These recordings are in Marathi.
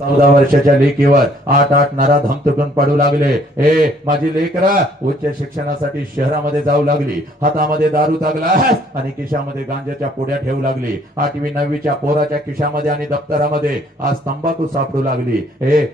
14 वर्षाच्या लेकीवर 8 नराधम तुटून पडू लागले. माझी लेकरा उच्च शिक्षणासाठी शहरामध्ये जाऊ लागली. हातामध्ये दारू तागला आणि खिशामध्ये गांजाच्या पुड्या ठेवू लागली. 8वी 9वीच्या पोराच्या खिशामध्ये आणि दप्तरामध्ये आज तंबाखू सापडू लागली.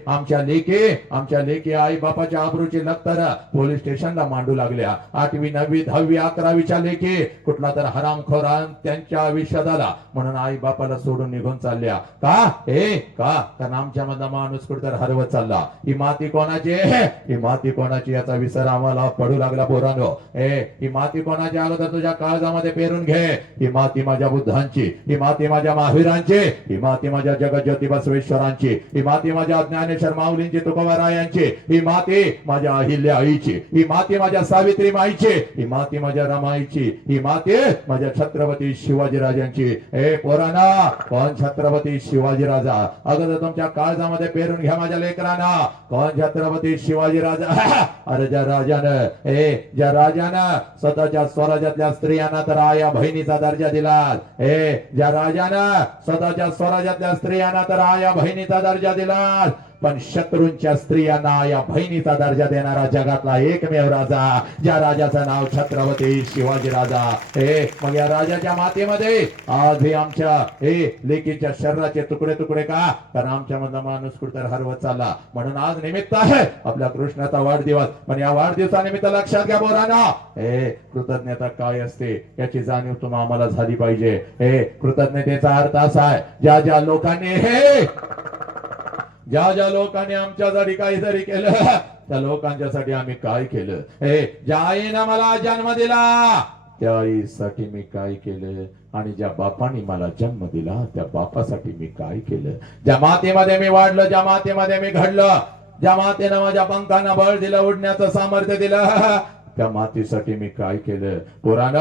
आमच्या लेकी आई बापाच्या आबरूची लक्तर पोलीस स्टेशनला मांडू लागल्या. 8वी 9वी 10वी 11वीच्या लेकी कुठला तर हरामखोर त्यांच्या आयुष्यात आला म्हणून आई बापाला सोडून निघून चालल्या. कारण आमच्या मधला माणूस कुठतर हरवत चालला. ही माती कोणाची? ही माती कोणाची याचा विसर आम्हाला पडू लागला पोरांनो. ही माती कोणाची? अगोदर तुझ्या काळजामध्ये पेरून घे. ही माती माझ्या बुद्धांची, ही माती माझ्या महावीरांची, ही माती माझ्या जगज्योती बसवेश्वरांची, ही माती माझ्या ज्ञानेश्वर माऊलींची, तुकोबारायांची, ही माती माझ्या अहिल्या आईची, ही माती माझ्या सावित्री माईची, ही माती माझ्या रमाईची, ही माती माझ्या छत्रपती शिवाजी राजांची. पोरांना कोण छत्रपती शिवाजी राजा? अगोदर तुमच्या काळजामध्ये पेरून घ्या माझ्या लेकरांना. कोण छत्रपती शिवाजी राजा? अरे ज्या राजानं स्वतःच्या स्वराज्यातल्या स्त्रियांना तर आया बहिणीचा दर्जा दिला. ज्या राजानं स्वतःच्या स्वराज्यातल्या स्त्रियांना तर आया बहिणीचा दर्जा दिला, पण शत्रूंच्या स्त्रियांना या बहिणीचा दर्जा देणारा जगातला एकमेव राजा, ज्या राजाचं नाव छत्रपती शिवाजी राजा. मग या राजाच्या मातेमध्ये आज हे आमच्या लेकीच्या शरीराचे तुकडे तुकडे का? कारण आमच्या मधला माणूस कुठतर हरवत चालला. म्हणून आज निमित्त आहे आपल्या कृष्णाचा वाढदिवस. पण या वाढदिवसानिमित्त लक्षात घ्या पोरांनो, कृतज्ञता काय असते याची जाणीव तुम्हाला आम्हाला झाली पाहिजे. कृतज्ञतेचा अर्थ असा आहे, ज्या लोकांनी आमच्यासाठी काहीतरी केलं त्या लोकांच्यासाठी आम्ही काय केलं. ज्या आईनं मला जन्म दिला त्या आईसाठी मी काय केलं, आणि ज्या बापाने मला जन्म दिला त्या बापासाठी मी काय केलं. ज्या मातेमध्ये मी वाढलो, ज्या मातेमध्ये मी घडलो, ज्या मातेनं माझ्या पंखांना बळ दिलं, उडण्याचं सामर्थ्य दिलं, त्या मातीसाठी मी काय केलं. पोरांनो,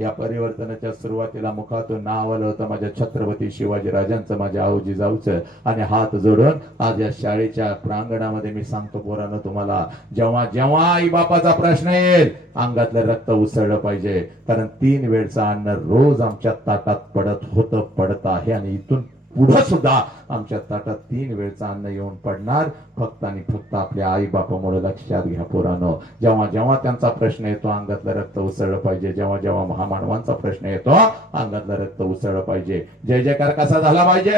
या परिवर्तनाच्या सुरुवातीला मुखातून नाव आलं होतं माझ्या छत्रपती शिवाजी राजांचं, माझ्या आऊजी जाऊचं. आणि हात जोडून आज या शाळेच्या प्रांगणामध्ये मी सांगतो पोरांनो तुम्हाला, जेव्हा जेव्हा आई बापाचा प्रश्न येईल अंगातलं रक्त उसळलं पाहिजे. कारण 3 वेळचं अन्न रोज आमच्या ताटात पडत आहे आणि इथून पुढे सुद्धा आमच्या ताटात 3 वेळचं अन्न येऊन पडणार, फक्त आणि फक्त आपल्या आई बापामुळे. लक्षात घ्या पोरांनो, जेव्हा जेव्हा त्यांचा प्रश्न येतो अंगातलं रक्त उसळलं पाहिजे. जेव्हा जेव्हा महामानवांचा प्रश्न येतो अंगातलं रक्त उसळलं पाहिजे. जय जयकार कसा झाला पाहिजे?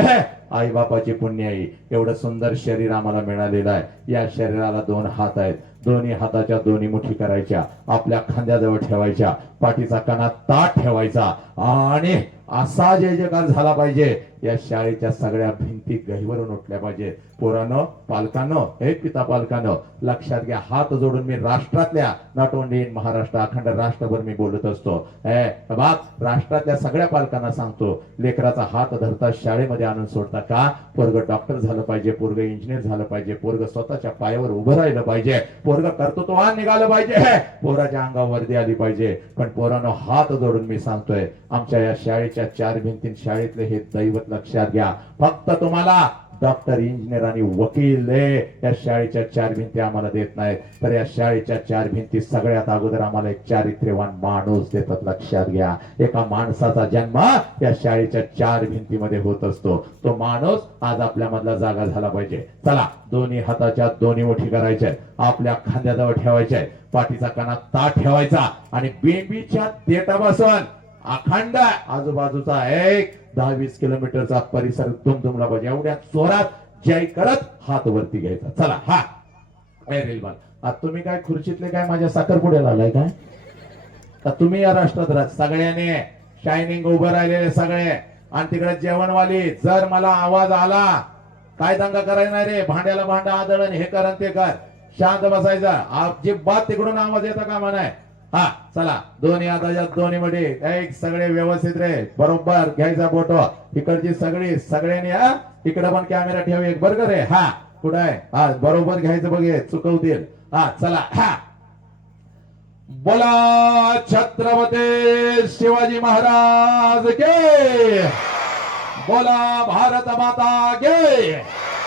आई बापाची पुण्याई. एवढं सुंदर शरीर आम्हाला मिळालेलं आहे. या शरीराला 2 हात आहेत. दोन्ही हाताच्या दोन्ही मुठी करायच्या, आपल्या खांद्याजवळ ठेवायच्या, पाठीचा कणा ताट ठेवायचा आणि असा जय जयकार झाला पाहिजे. या शाळेच्या सगळ्या भिंती गहिवरून उठल्या पाहिजे. पोरांनो, पालकांनो, पिता पालकांनो, लक्षात घ्या. हात जोडून मी राष्ट्रातल्या, नॉट ओनली इन महाराष्ट्र, अखंड राष्ट्रभर मी बोलत असतो. राष्ट्रातल्या सगळ्या पालकांना सांगतो, लेकराचा हात धरता शाळेमध्ये आणून सोडता का? पोरग डॉक्टर झालं पाहिजे, पोरग इंजिनियर झालं पाहिजे, पोरग स्वतःच्या पायावर उभं राहिलं पाहिजे, पोरग कर्तृत्ववान निघालं पाहिजे, पोराच्या अंगावर वर्दी आली पाहिजे. पण पोरांनो, हात जोडून मी सांगतोय, आमच्या या शाळेच्या 4 भिंतीं शाळेतले हे दैवत लक्षात घ्या. फक्त तुम्हाला डॉक्टर, इंजिनियर आणि वकील या शाळेच्या 4 भिंती आम्हाला देत नाहीत, तर या शाळेच्या 4 भिंती सगळ्यात अगोदर आम्हाला एक चारित्र्यवान माणूस देतात. लक्षात घ्या, एका माणसाचा जन्म या शाळेच्या 4 भिंतीमध्ये होत असतो. तो माणूस आज आपल्या मधला जागा झाला पाहिजे. चला, दोन्ही हाताच्या दोन्ही मुठी करायच्या, आपल्या खांद्याजवळ ठेवायच्या, पाठीचा कणा ताट ठेवायचा आणि बेंबीच्या देठापासून अखंड आजूबाजूचा 10-20 किलोमीटरचा परिसर दुमदुमला पाहिजे. एवढ्या जोरात जय करत हात वरती घ्यायचा. चला, हा रेलबाल. आता तुम्ही काय खुर्चीतले काय माझ्या साखरपुड्याला आलाय काय? तर तुम्ही या राष्ट्रात सगळ्याने शायनिंग उभं राहिलेले सगळे, आणि तिकडे जेवणवाली, जर मला आवाज आला काय दंगा करायला नाही रे, भांड्याला भांडा आदळण, हे कर ते कर, शांत बसायचा. अजिबात तिकडून आवाज येता कामा नाही. हा, चला, दोन्ही हाताच्या दोन्ही मध्ये सगळे व्यवस्थित रे, बरोबर घ्यायचा फोटो. इकडची सगळ्यांनी इकडे पण कॅमेरा ठेव एक, बरोबर रे. हा, कुठं आहे? हा, बरोबर घ्यायचं, बघे चुकवतील. हा, चला. हा, बोला छत्रपती शिवाजी महाराज के, बोला भारत माता के,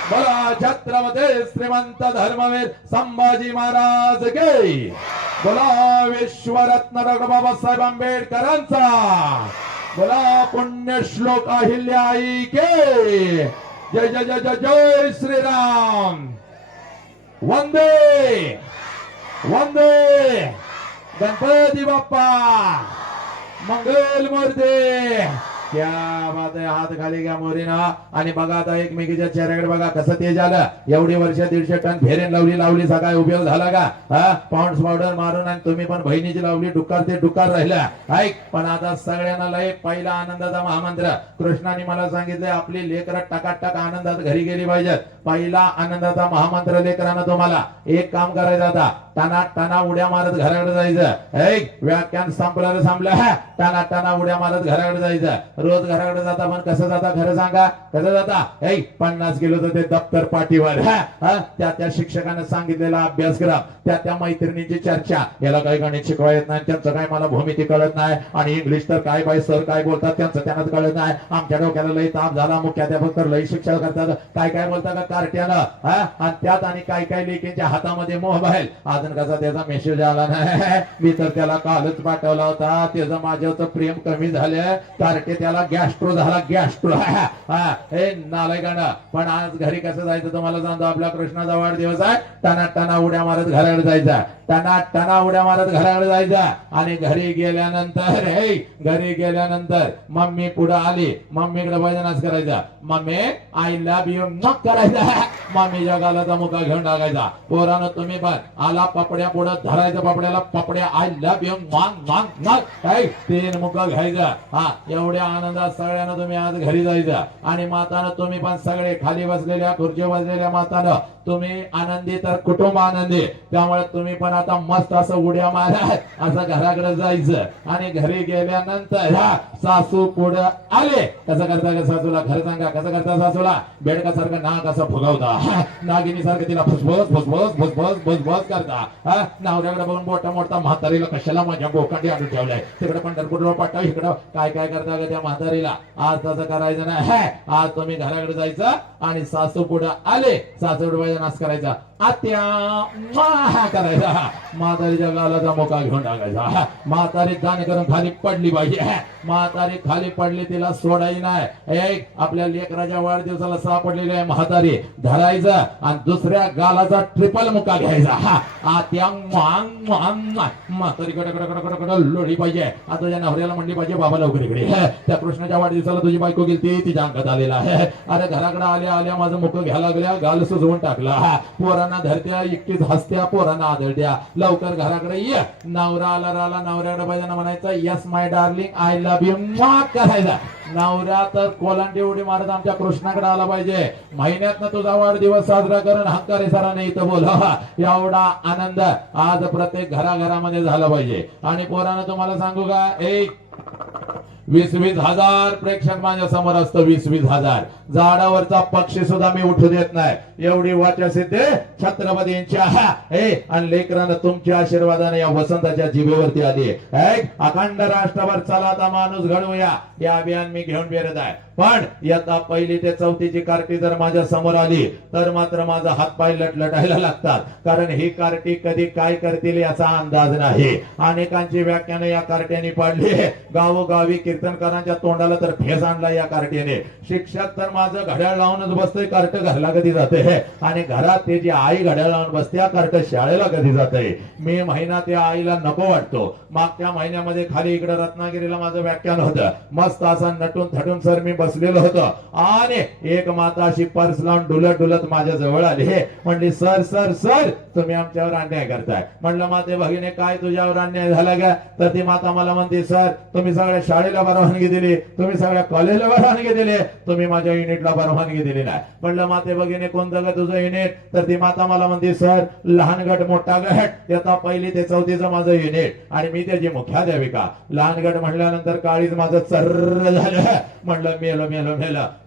बोला छत्रपती श्रीमंत धर्मवीर संभाजी महाराज के, बोला विश्वरत्न डॉक्टर बाबासाहेब आंबेडकरांचा, बोला पुण्यश्लोक अहिल्याई के, जय जय जय जय जय श्रीराम. वंदे वंदे गणपती बाप्पा मंगल मूर्ती. क्या बात आहे. हात खाली घ्या मोरीना. आणि बघा आता एकमेकीच्या चेहऱ्याकडे बघा कसं ते झालं. एवढी वर्ष 150 टन फेरेन लावली सकाळी उपयोग झाला का? पाऊंड पावडर मारून आणि तुम्ही पण बहिणीची लावली डुक्कर ते डुक्कर राहिला. ऐक पण आता सगळ्यांना लय पहिला आनंदाचा महामंत्र कृष्णाने मला सांगितले आपली लेकरं टकाटक आनंदात घरी गेली पाहिजेत. पहिला आनंदाचा महामंत्र लेकरांना तुम्हाला एक काम करायचं आता टाना टाना उड्या मारत घराकडे जायचं. ऐक व्याख्यान संपलं टाना टाना उड्या मारत घराकडे जायचं. रोज घराकडे जाता पण कसं जाता खरं सांगा कसं जाता? 50 किलोचं ते दप्तर पाठीवर त्या शिक्षकाने सांगितलेला अभ्यासक्रम त्या मैत्रिणींची चर्चा. याला काही गणित शिकवा येत नाही त्यांचं काय मला भूमिती कळत नाही आणि इंग्लिश तर काय बाई सर काय बोलतात त्यांचं त्यांनाच कळत नाही. आमच्या डोक्याला लई ताप झाला. मुख्याध्यापक तर लई शिक्षा करतात काय बोलतात का कार्ट्यानं आणि त्यात आणि काय लेकींच्या हातामध्ये मोबाईल. अजून कसा त्याचा मेसेज आला नाही. मी तर त्याला कालच पाठवला होता. त्याचं माझ्यावर प्रेम कमी झालं. कार्टे त्याला गॅस्ट्रो झाला गॅस्ट्रो. हे नालायकांना. पण आज घरी कसं जायचं तुम्हाला सांगतो. आपल्या कृष्णाचा वाढदिवस आहे. टाना टाना उड्या मारत घराकडे जायचा. टाना टाना उड्या मारत घराकडे जायचा. आणि घरी गेल्यानंतर मम्मी पुढे आली. मम्मीकडे भजनाच करायचा. मम्मी आय लव्ह यू मग करायचा. मम्मीच्या गालाचा मुका घेऊन टाकायचा. पोरानं तुम्ही पण आला पपड्या पुढे धरायचं. पपड्याला पपड्या आय लव्ह यू मग 3 मुका घ्यायचा. एवढ्या आनंदात सगळ्यांना तुम्ही आज घरी जायचा. आणि मातानं तुम्ही पण सगळे खाली बसलेल्या खुर्ची बसलेल्या मातानं तुम्ही आनंदी तर कुटुंब आनंदी. त्यामुळे तुम्ही पण आता मस्त असं उड्या मारत असं घराकडे जायचं. आणि घरी गेल्यानंतर सासू पुढे आले. कसं करता का सासूला खरं सांगा कसं करता सासूला? बेडकासारखं नाक असं फुगवता. नागिनी सारखं तिला फुसफुस करता. नवऱ्याकडे बघून मोठा मोठा म्हातारीला कशाला माझ्या बोकांडी आणून ठेवलाय. तिकडे पंढरपूरला पाठव इकडं काय करता का त्या म्हातारीला? आज तसं करायचं नाही. आज तुम्ही घराकडे जायचं आणि सासू पुढे आले. सासू नाच करायचा. आत्या करायचा. म्हातारीच्या गालाचा मोका घेऊन टाकायचा. म्हातारी दान करून खाली पडली पाहिजे. म्हातारी खाली पडली तिला सोडायची नाही. आपल्या लेकराच्या वाढदिवसाला सापडलेली आहे म्हातारी धरायचं आणि दुसऱ्या गालाचा ट्रिपल मुका घ्यायचा. आत्या म्हातारी कडे लोळी पाहिजे. आता तुझ्या नवऱ्याला म्हणली पाहिजे बाबा लवकर इकडे. त्या कृष्णाच्या वाढदिवसाला तुझी बायको गेली तिच्या अंगात आलेला आहे. अरे घराकडे आल्या माझं मुख घ्यायला लागल्या. गाल सुजवून टाकला. पोरांना धरत्या एकटीच हसत्या. पोरांना आदळत्या. लवकर घराकडे ये. नवरा आला नवऱ्याकडे पाहिजे म्हणायचं yes my darling I love you करायचा. नवरा तर कोलांटी उडी मारत आमच्या कृष्णाकडे आला पाहिजे. महिन्यातनं तुझा वाढदिवस साजरा करून हंकारी सरांनी इथं बोला. एवढा आनंद आज प्रत्येक घराघरामध्ये झाला पाहिजे. आणि पोरांना तुम्हाला सांगू का 20-20 हजार प्रेक्षक माझ्या समोर असतं. 20-20 हजार. झाडावरचा पक्षी सुद्धा मी उठू देत नाही. एवढी वाचा सिद्धे छत्रपतींच्या. आणि लेकरांना तुमच्या आशीर्वादाने या वसंताच्या जिभेवरती आली. अखंड राष्ट्रभर चला आता माणूस घडवूया हे अभियान मी घेऊन फिरत आहे. पण इयत्ता 1ली ते 4थीची कार्टी जर माझ्या समोर आली तर मात्र माझा हातपाय लटलटायला लागतात. कारण ही कार्टी कधी काय करतील याचा अंदाज नाही. अनेकांची व्याख्याने या कार्ट्याने पाडली. गावोगावी कीर्तनकारांच्या तोंडाला तर फेस आणला या कार्ट्याने. शिक्षक तर माझं घड्याळ लावूनच बसतोय कार्ट घरला कधी जाते. आणि घरात ते जी आई घड्याळ लावून बसते कार्ट शाळेला कधी जाते. मे महिना त्या आईला नको वाटतो. मागच्या महिन्यामध्ये खाली इकडे रत्नागिरीला माझं व्याख्यान होतं. मस्त असं नटून थटून सर मी बसलेलो होतो. आणि एक माता अशी पर्स लावून डुलत माझ्या जवळ आली. म्हणली सर सर सर तुम्ही आमच्यावर अन्याय करताय. म्हणलं माते भगिनी काय तुझ्यावर अन्याय झाला का? तर ती माता मला म्हणते सर तुम्ही सगळ्या शाळेला परवानगी दिली. तुम्ही सगळ्या कॉलेजला परवानगी दिली. तुम्ही माझ्या युनिटला परवानगी दिली नाही. म्हणलं माते भगिनी कोणतं का तुझं युनिट? तर ती माता मला म्हणते सर लहान गट मोठा गट आता 1ली ते 4थीचं माझं युनिट आणि मी त्याची मुख्याध्यापिका. लहान गट म्हणल्यानंतर काळीच माझं चर्र झालं. म्हणलं मेलो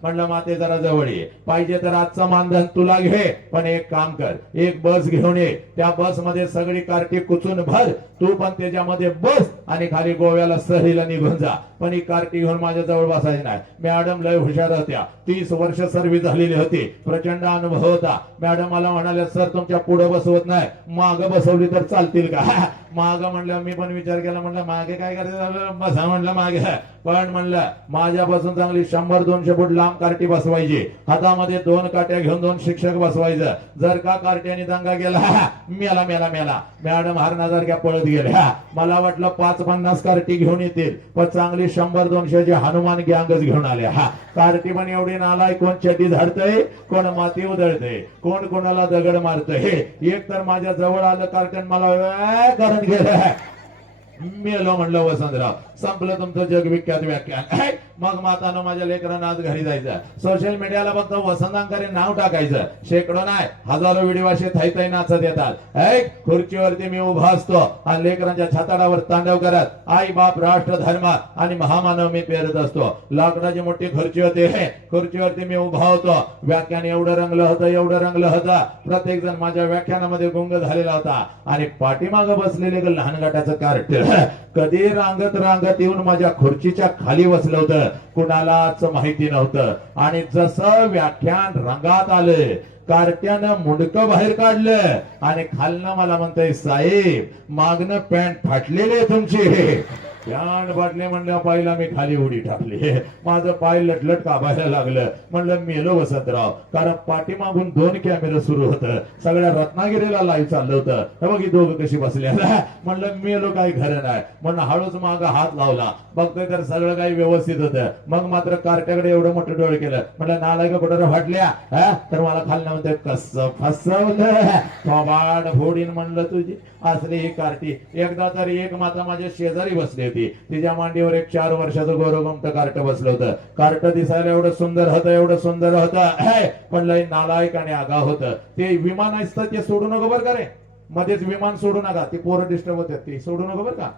म्हणलं माते जरा जवळ ये. पाहिजे तर आजचं मानधन तुला घे. पण एक काम कर एक बस घेऊन ये. त्या बस मध्ये सगळी कार्टी कुचून भर. तू पण त्याच्यामध्ये बस आणि खाली गोव्याला सहलीला निघून जा. पण ही कार्टी घेऊन माझ्या जवळ बसायची नाही. मॅडम लय हुशार होत्या. 30 वर्ष सर्व्हिस झालेली होती. प्रचंड अनुभव होता. मॅडम मला म्हणाले सर तुमच्या पुढे बसवत नाही माग बसवली तर चालतील का? माग म्हणलं, मी पण विचार केला, म्हणलं मागे काय करायचं झालं, बसा म्हणलं मागे. पण म्हणलं माझ्यापासून चांगली 100-200 फूट लांब कार्टी बसवायची, हातामध्ये 2 काट्या घेऊन 2 शिक्षक बसवायचं. जर का कार्ट्याने दंगा गेला, मेला मेला मेला. मॅडम हरणासारख्या पळत गेल्या. मला वाटलं 5-50 कार्टी घेऊन येतील, पण चांगली 100-200 ची हनुमान गँगच घेऊन आल्या. कार्टी पण एवढी नालाय, कोण चटी झाडतय, कोण माती उधळतय, कोण कोणाला दगड मारतय. एक तर माझ्या जवळ आलं कार्टन, मला करंट गेलं. मेलो म्हणलं वसंतराव, संपलं तुमचं जगविख्यात व्याख्यान. मग मातानं माझ्या लेकरांना आज घरी जायचं. सोशल मीडियाला फक्त वसंतांकडे नाव टाकायचं, शेकडो नाही हजारो व्हिडिओ असे थैथै नाचत येतात. खुर्चीवरती मी उभा असतो आणि लेकरांच्या छाताडावर तांडव करत आई बाप राष्ट्र धर्म आणि महामानव मी पेरत असतो. लाकडाची मोठी खुर्ची होती, खुर्चीवरती मी उभा होतो. व्याख्यान एवढं रंगलं होतं, एवढं रंगलं होतं, प्रत्येक जण माझ्या व्याख्यानामध्ये गुंग झालेला होता. आणि पाठीमाग बसलेले लहान गटाचं कार्ट कधी रांगत रांगत येऊन माझ्या खुर्चीच्या खाली बसलं होतं, कुणालाच माहिती नव्हतं. आणि जसं व्याख्यान रंगात आलं, कार्ट्यानं मुंडकं बाहेर काढलं आणि खालनं मला म्हणतंय, साहेब मागनं पॅन्ट फाटलेले तुमची. पॅन्ट फाटले म्हणलं, पाहिला मी खाली उडी टाकली. माझं पाय लटलट कापायला लागलं. म्हणलं मेलो वसंतराव, कारण पाठीमागून 2 कॅमेरे सुरू होतं, सगळ्या रत्नागिरीला लाईव्ह चाललं होतं. हे बघ ही दोघं कशी बसल्या. म्हणलं मेलो, काही खरं नाही. म्हणून हळूच माग हात लावला, बघतोय तर सगळं काही व्यवस्थित होतं. मग मात्र कार्ट्याकडे एवढं मोठं डोळे केलं. म्हणलं नालायक कुठं फाटल्या, तर मला खाल्लं म्हणते, कसं फसवलं, थोबाड फोडीन म्हणलं तुझी असली ही कार्टी. एकदा तर एक माता माझ्या शेजारी बसली होती, तिच्या मांडीवर एक 4 वर्षाचं गोरोगमत कार्ट बसलं होतं. कार्ट दिसायला एवढं सुंदर होतं, एवढं सुंदर होतं, पण लय नालायक आणि आगाव होतं. ते विमान असतं ते सोडू नको बरं का रे, मध्येच विमान सोडू नका, ती पोरं डिस्टर्ब होतात, ती सोडू नको बरं का.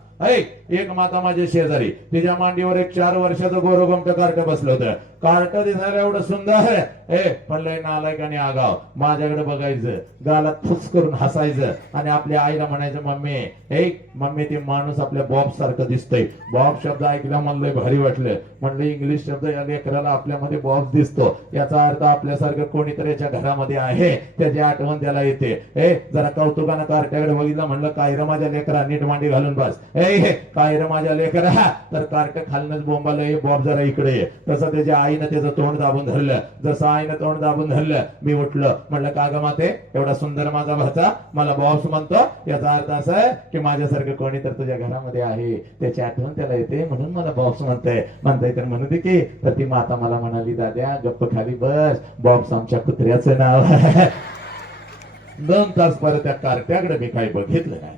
एक माता माझ्या शेजारी, तिच्या मांडीवर एक 4 वर्षाचं गोरोगमत कार्ट बसलं होतं. कार्ट दिसायला एवढं सुंदर, पण लय नालायक आणि आगाव. माझ्याकडे बघायचं, गालात फुस करून हसायचं आणि आपल्या आईला म्हणायचं, मम्मी मम्मी ते माणूस आपल्या बॉब सारखं दिसतंय. बॉब शब्द ऐकला मला लय भारी वाटलं. म्हणलं इंग्लिश शब्द या लेकराला आपल्यामध्ये बॉब दिसतो, याचा अर्थ आपल्यासारखं कोणीतरी याच्या घरामध्ये आहे, त्याची आठवण त्याला येते. जरा कौतुकानं कार्ट्याकडे बघितलं. म्हणलं काय रे माझ्या लेकरा, नीट मांडी घालून बस. काय रे माझ्या लेकरा, तर कार्ट खालनच बोंबाला, बॉब जरा इकडे ये. तसं त्याच्या आईनं त्याचं तोंड दाबून धरलं. जसं आईनं तोंड दाबून धरलं, मी उठलं. म्हणलं का ग माते, एवढा सुंदर माझा भाचा मला बॉब्स म्हणतो, याचा अर्थ असा आहे की माझ्यासारखं कोणी तर तुझ्या घरामध्ये आहे, त्याची आठवण त्याला येते, म्हणून मला बॉब्स म्हणताय तर म्हणू दे की. तर ती माता मला म्हणाली, दाद्या गप्प खाली बस, बॉब्स आमच्या कुत्र्याचं नाव आहे. 2 तास परत त्या कार्ट्याकडे मी काही बघितलं नाही.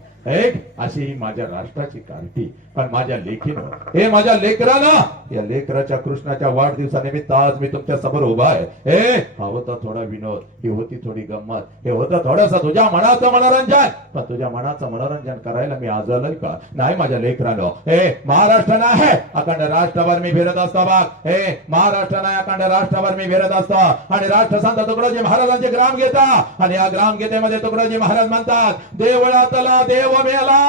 अशी ही माझ्या राष्ट्राची कार्टी. पण माझ्या लेकीनं, माझ्या लेकरानं, या लेकराच्या कृष्णाच्या वाढदिवसानिमित्त आज मी तुमच्या समोर उभा आहे. हा होता थोडा विनोद, ही होती थोडी गंमत, हे होतं थोडंसं तुझ्या मनाचं मनोरंजन. पण तुझ्या मनाचं मनोरंजन करायला मी आज आलोय का? नाही माझ्या लेकरानं. महाराष्ट्र नाही, अखंड राष्ट्रभर मी फिरत असतो बघ. महाराष्ट्र नाही, अखंड राष्ट्रभर मी फिरत असतो. आणि राष्ट्रसंत तुकडोजी महाराजांचे ग्राम घेता, आणि या ग्राम गीतेमध्ये तुकडोजी महाराज म्हणतात, देवळातला देव मेला.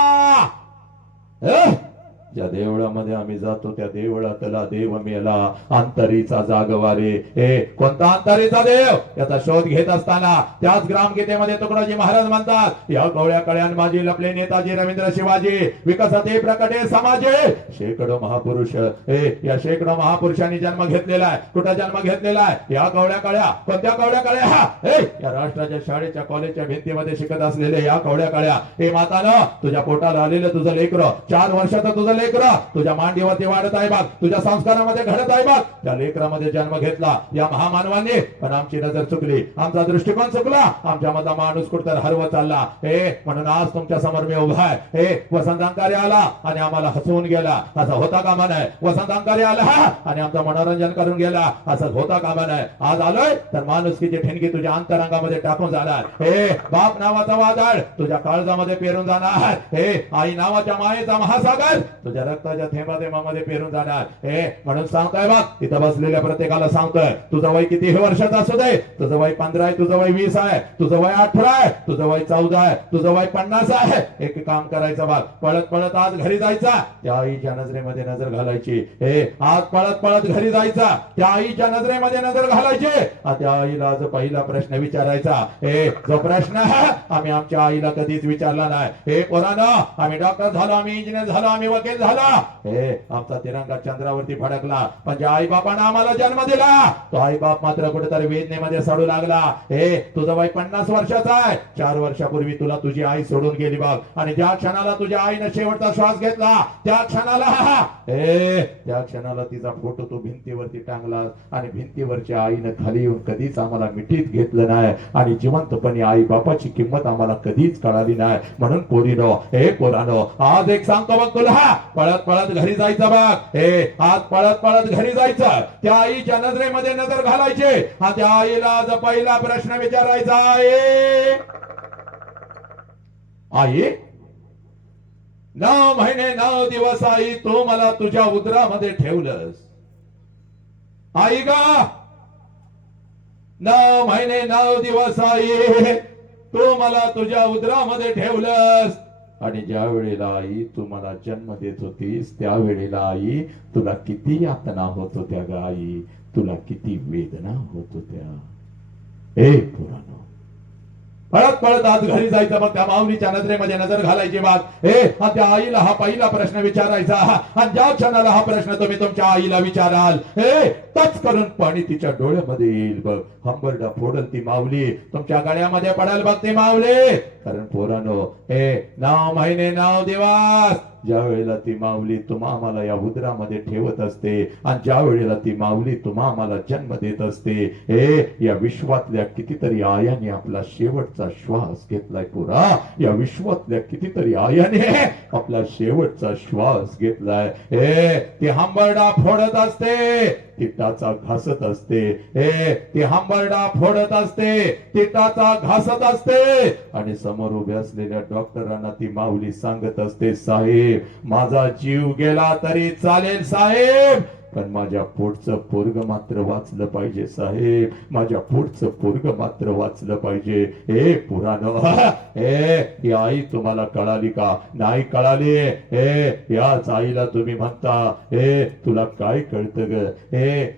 ज्या देवळामध्ये आम्ही जातो त्या देवळातला देव मेला, अंतरीचा जागवारे. कोणता अंतरीचा देव, याचा शोध घेत असताना त्याच ग्रामगीतेमध्ये तुकडोजी महाराज म्हणतात, या कवळ्या कळ्यान माझी लपले नेताजी रवींद्र शिवाजी, विकसते प्रकटे समाजे. शेकडो महापुरुष, या शेकडो महापुरुषांनी जन्म घेतलेला आहे. कुठं जन्म घेतलेला आहे? या कवळ्या कळ्या. कोणत्या कवळ्या कळ्या? या राष्ट्राच्या शाळेच्या कॉलेजच्या भिंतीमध्ये शिकत असलेले या कवळ्या कळ्या. मातानं, तुझ्या पोटाला आलेलं तुझं लेकरं, 4 वर्षाचं तुझं लेकरा तुझ्या मांडीवरती वाढत आहे बघ, तुझ्या संस्कारामध्ये घडत आहे बघ. त्या लेकरामध्ये जन्म घेतला या महामानवांनी, पण आमची नजर चुकली, आमचा दृष्टिकोन चुकला, आमच्या मधला माणूस कुठतर हरवत चालला. म्हणून आज तुमच्या समोर मी उभा आहे. वसंत अंकारी आला आणि आम्हाला हसवून गेला, असं होता कामा नये. वसंत अंकारी आला आणि आमचं मनोरंजन करून गेला, असं होता कामा नये. आज आलोय तर माणुसकीची ठिणगी तुझ्या अंतरंगामध्ये टाकून जाणार. बाप नावाचा वादळ तुझ्या काळजामध्ये पेरून जाणार. आई नावाच्या मायेचा महासागर तुझ्या रक्ताच्या थेंबामध्ये पेरून जाणार. म्हणून सांगतोय बघ, तिथं बसलेल्या प्रत्येकाला सांगतोय, तुझं वय कितीही वर्षाचं असू दे, तुझं वय 15 आहे, तुझं वय 20 आहे, तुझं वय 18 आहे, तुझं वय 14 आहे, तुझं वय 50 आहे, एक काम करायचं बघ, पळत पळत आज घरी जायचा, त्या आईच्या नजरेमध्ये नजर घालायची. आज पळत पळत घरी जायचा, त्या आईच्या नजरेमध्ये नजर घालायची. त्या आईला आज पहिला प्रश्न विचारायचा. जो प्रश्न आम्ही आमच्या आईला कधीच विचारला नाही. पोरांनो, आम्ही डॉक्टर झालो, आम्ही इंजिनियर झालो, आम्ही वकील झालो, आमचा तिरंगा चंद्रावरती फडकला, पण ज्या आई बापानं आम्हाला जन्म दिला तो आई बाप मात्र कुठेतरी वेदनेमध्ये सडू लागला. तुझं वय 50 वर्षाचा आहे, 4 वर्षापूर्वी तुला तुझी आई सोडून गेली बघ, आणि ज्या क्षणाला तुझ्या आईने शेवटचा श्वास घेतला त्या क्षणाला तिचा फोटो तू भिंतीवरती टांगला, आणि भिंतीवरच्या आईनं खाली येऊन कधीच आम्हाला मिठीत घेतलं नाही, आणि जिवंतपणे आई बापाची किंमत आम्हाला कधीच कळाली नाही. म्हणून पोरानो, आज एक सांगतो बघ तुला, पळत पळत घरी जायचं बघ. आज पळत पळत घरी जायचं, त्या आईच्या नजरेमध्ये नजर घालायचे, हा त्या आईला आज पहिला प्रश्न विचारायचा. आई, 9 महिने 9 दिवस आई तू मला तुझ्या उदरामध्ये ठेवलंस. आई गा, 9 महिने 9 दिवस आई तू मला तुझ्या उदरामध्ये ठेवलंस, आणि ज्या वेळेला आई तू मला जन्म देत होतीस त्यावेळेला आई तुला किती यातना होत होत्या ग आई, तुला किती वेदना होत होत्या. पोरांनो, पळत पळत आज घरी जायचं, मग त्या माऊलीच्या नजरेमध्ये नजर घालायची बात. त्या आईला हा पहिला प्रश्न विचारायचा, आणि ज्या क्षणाला हा प्रश्न तुम्ही तुमच्या आईला विचाराल, टच करून पाणी तिच्या डोळ्यामध्ये येईल बघ. हंबरडा फोडल ती माऊली, तुमच्या गळ्यामध्ये पडेल बघ ती माऊली. कारण पोरांनो, 9 महिने 9 दिवस ज्या वेळेला ती माऊली तुम्हा आम्हाला या उदरामध्ये ठेवत असते, आणि ज्या वेळेला ती माऊली तुम्हा आम्हाला जन्म देत असते, या विश्वातल्या कितीतरी आयाने आपला शेवटचा श्वास घेतलाय. पुरा या विश्वातल्या कितीतरी आयाने आपला शेवटचा श्वास घेतलाय. ती हंबरडा फोडत असते, ती टाचा घासत असते, ती हंबरडा फोडत असते, ती टाचा घासत असते, आणि समोर उभे असलेल्या डॉक्टरांना ती माऊली सांगत असते, साहेब माझा जीव गेला तरी चालेल साहेब, पण माझ्या पोटचं पोरग मात्र वाचलं पाहिजे साहेब, माझ्या पोटचं पोरग मात्र वाचलं पाहिजे. पुरानो, ही आई तुम्हाला कळाली का? नाही कळाली. याच आईला तुम्ही म्हणता, तुला काय कळतं ग?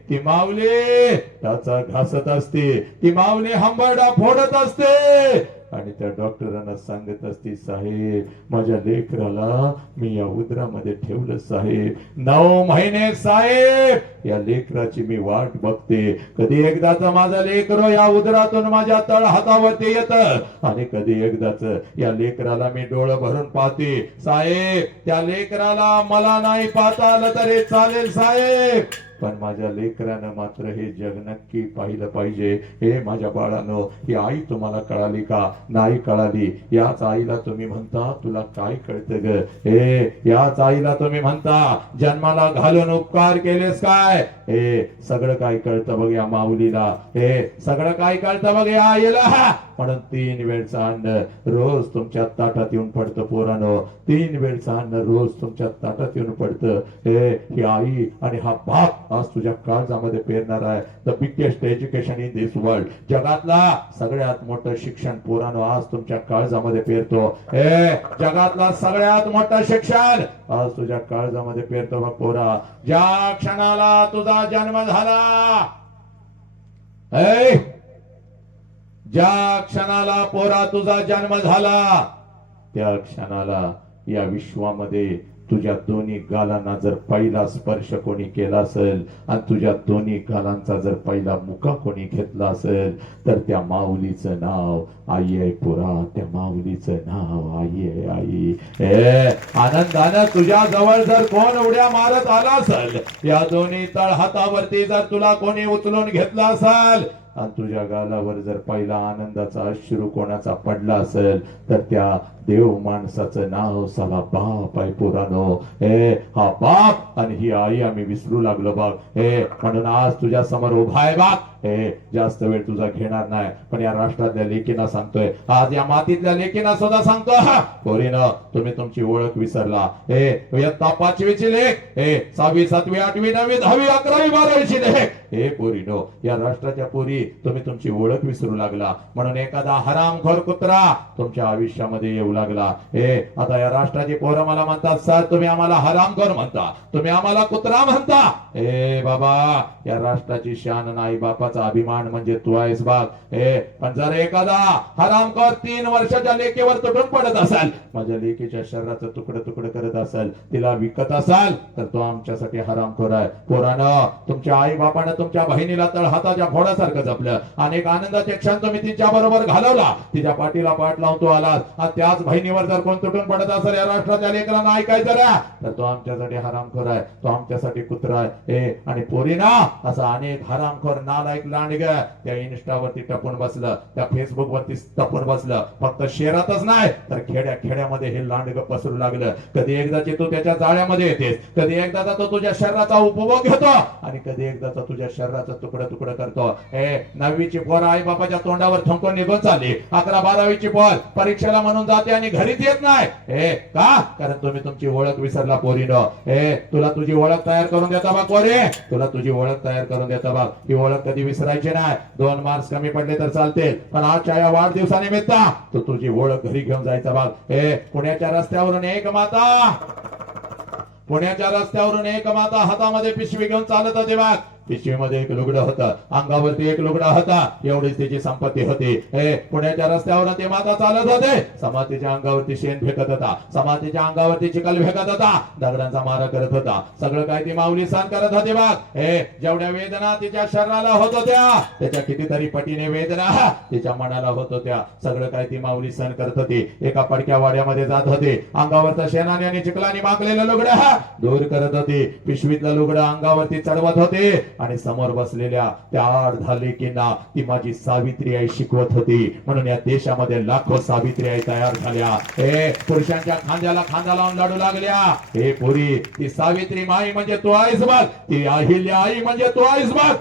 ती माऊली त्याचा घासत असते, ती माऊली हंबरडा फोडत असते, आणि त्या डॉक्टरांना सांगत असते, साहेब माझ्या लेकराला मी या उदरामध्ये ठेवलं साहेब, 9 महिने साहेब या लेकराची मी वाट बघते. कधी एकदाच माझं लेकरो या उदरातून माझ्या तळ हातावरती येत, आणि कधी एकदाच या लेकराला मी डोळं भरून पाहते साहेब. त्या लेकराला मला नाही पाहता आलं तरी चालेल साहेब, पण माझ्या लेकरानं मात्र हे जग नक्की पाहिलं पाहिजे. माझ्या बाळानो, ही आई तुम्हाला कळाली का? नाही कळाली. याच आईला तुम्ही म्हणता तुला काय कळतं ग? याच आईला तुम्ही म्हणता जन्माला घालून उपकार केलेस काय? सगळं काय कळतं बघ या माऊलीला, सगळं काय कळतं बघ या आईला. म्हणून 3 वेळचं अन्न रोज तुमच्या ताटात येऊन पडतं. पोरानो, 3 वेळचं अन्न रोज तुमच्या ताटात येऊन पडतं. ही आई आणि हा बाप आज तुझ्या काळजामध्ये पेरणार आहे. The biggest education in this world, जगातला सगळ्यात मोठं शिक्षण पोरानो आज तुमच्या काळजामध्ये पेरतो. जगातला सगळ्यात मोठं शिक्षण आज तुझ्या काळजामध्ये पेरतो बघ पोरा. ज्या क्षणाला तुझा जन्म झाला, ज्या क्षणाला पोरा तुझा जन्म झाला, त्या क्षणाला या विश्वामध्ये तुझ्या दोन्ही गालांना जर पहिला स्पर्श कोणी केला असेल, आणि तुझ्या दोन्ही गालांचा जर पहिला मुका कोणी घेतला असेल, तर त्या माऊलीचं नाव आई आहे पोरा. त्या माऊलीचं नाव आई आहे. आई, आनंदानं तुझ्या जवळ जर कोण उड्या मारत आला असेल, या दोन्ही तळ हातावरती जर तुला कोणी उचलून घेतला असेल, आणि तुझ्या गालावर जर पहिला आनंदाचा अश्रू कोणाचा पडला असेल, तर त्या देव माणसाचं नाव साला बाप आहे पोरानो. हा बाप आणि ही आई आम्ही विसरू लागलो बघ. म्हणून आज तुझ्या समोर उभा आहे बाप. हे जास्त वेळ तुझा घेणार नाही, पण या राष्ट्रातल्या लेकींना सांगतोय, आज या मातीतल्या लेकींना सुद्धा सांगतो, पोरीनं तुम्ही तुमची ओळख विसरला. हे इयत्ता 5वीची लेख, हे 6वी 7वी 8वी 9वी 10वी 11वी 12वीची लेख, हे पोरीनो या राष्ट्राच्या पोरी तुम्ही तुमची ओळख विसरू लागला. म्हणून एखादा हरामखोर कुत्रा तुमच्या आयुष्यामध्ये येऊ लागला. हे आता या राष्ट्राची पोरं मला म्हणतात, सर तुम्ही आम्हाला हरामखोर म्हणता, तुम्ही आम्हाला कुत्रा म्हणता. हे बाबा, या राष्ट्राची शान नाही, बापाचा अभिमान म्हणजे तू आहेस बाप. हे पण जर एखादा हरामखोर 3 वर्षाच्या लेकीवर तुटून पडत असेल, माझ्या लेकीच्या शरीराचं तुकडं तुकडं करत असेल, तिला विकत असाल, तर तो आमच्यासाठी हरामखोर आहे. पोरानं तुमच्या आई बापानं तुमच्या बहिणीला तळ हाताच्या फोडासारखं जपलं, अनेक आनंदाचे क्षण तुम्ही तिच्या बरोबर घालवला, तिच्या पाठीला पाठ लावून तू आलास. त्याच बहिणीवर जर कोण तुटून पडत असेल या राष्ट्राच्या लेकरांना ऐकायचं रे, तर तो आमच्यासाठी हरामखोर आहे, तो आमच्यासाठी कुत्रा आहे. हे आणि पोरीना असा अनेक हरामखोर नालायक लांडग त्या इन्स्टावरती टपून बसलं, त्या फेसबुक वरती टपून बसलं. फक्त शहरातच नाही तर खेड्या खेड्यामध्ये हे लांडग पसरू लागलं. कधी एकदाची तू त्याच्या जाळ्यामध्ये येतेस, कधी एकदाचा तो तुझ्या शरीराचा उपभोग घेतो, आणि कधी एकदाचा तुझ्या शरीराचं तुकडं तुकडं करतो. हे 9वीची पोर आई बापाच्या तोंडावर थुंकून निघून चालली, 11 12वीची पोर परीक्षेला म्हणून जाते आणि घरीच येत नाही. हे का? कारण तुम्ही तुमची ओळख विसरला पोरीनो. हे तुला तुझी ओळख तयार करून देता बा पोरे, तुला तुझी ओळख तयार करून देता बा. ही ओळख कधी विसरायची नाही. 2 मार्क्स कमी पडले तर चालते, पण आजच्या या वाढदिवसानिमित्त तू तुझी ओळख घरी घेऊन जायचा बा. हे पुण्याच्या रस्त्यावरून एक माता, पुण्याच्या रस्त्यावरून एक माता हातामध्ये पिशवी घेऊन चालत होती बा. पिशवीमध्ये एक लुगडं होतं, अंगावरती एक लुगडा होता, एवढीच तिची संपत्ती होती. हे पुण्याच्या रस्त्यावर ते माता चालत होते, समातीच्या अंगावरती शेण फेकत होता, समातीच्या अंगावरती चिखल फेकत होता, दगडांचा मारा करत होता, सगळं काही ती माऊली सहन करत होती बघ. हे जेवढ्या वेदना तिच्या शरीराला होत होत्या, त्याच्या कितीतरी पटीने वेदना तिच्या मनाला होत होत्या, सगळं काही ती माऊली सहन करत होती. एका पडक्या वाड्यामध्ये जात होते, अंगावरचं शेणाने आणि चिखलाने मागलेलं लुगडं दूर करत होती, पिशवीतलं लुगडं अंगावरती चढवत होते, आणि समोर बसलेल्या त्या 8-10 लेकींना ती माझी सावित्री आई शिकवत होती. म्हणून या देशामध्ये लाखो सावित्री आई तयार झाल्या. हे पुरुषांच्या खांद्याला खांदा लावून लढू लागल्या. हे पुरी ती सावित्री माई म्हणजे तू आहेस बघ, ती अहिल्या आई म्हणजे तू आहेस बघ.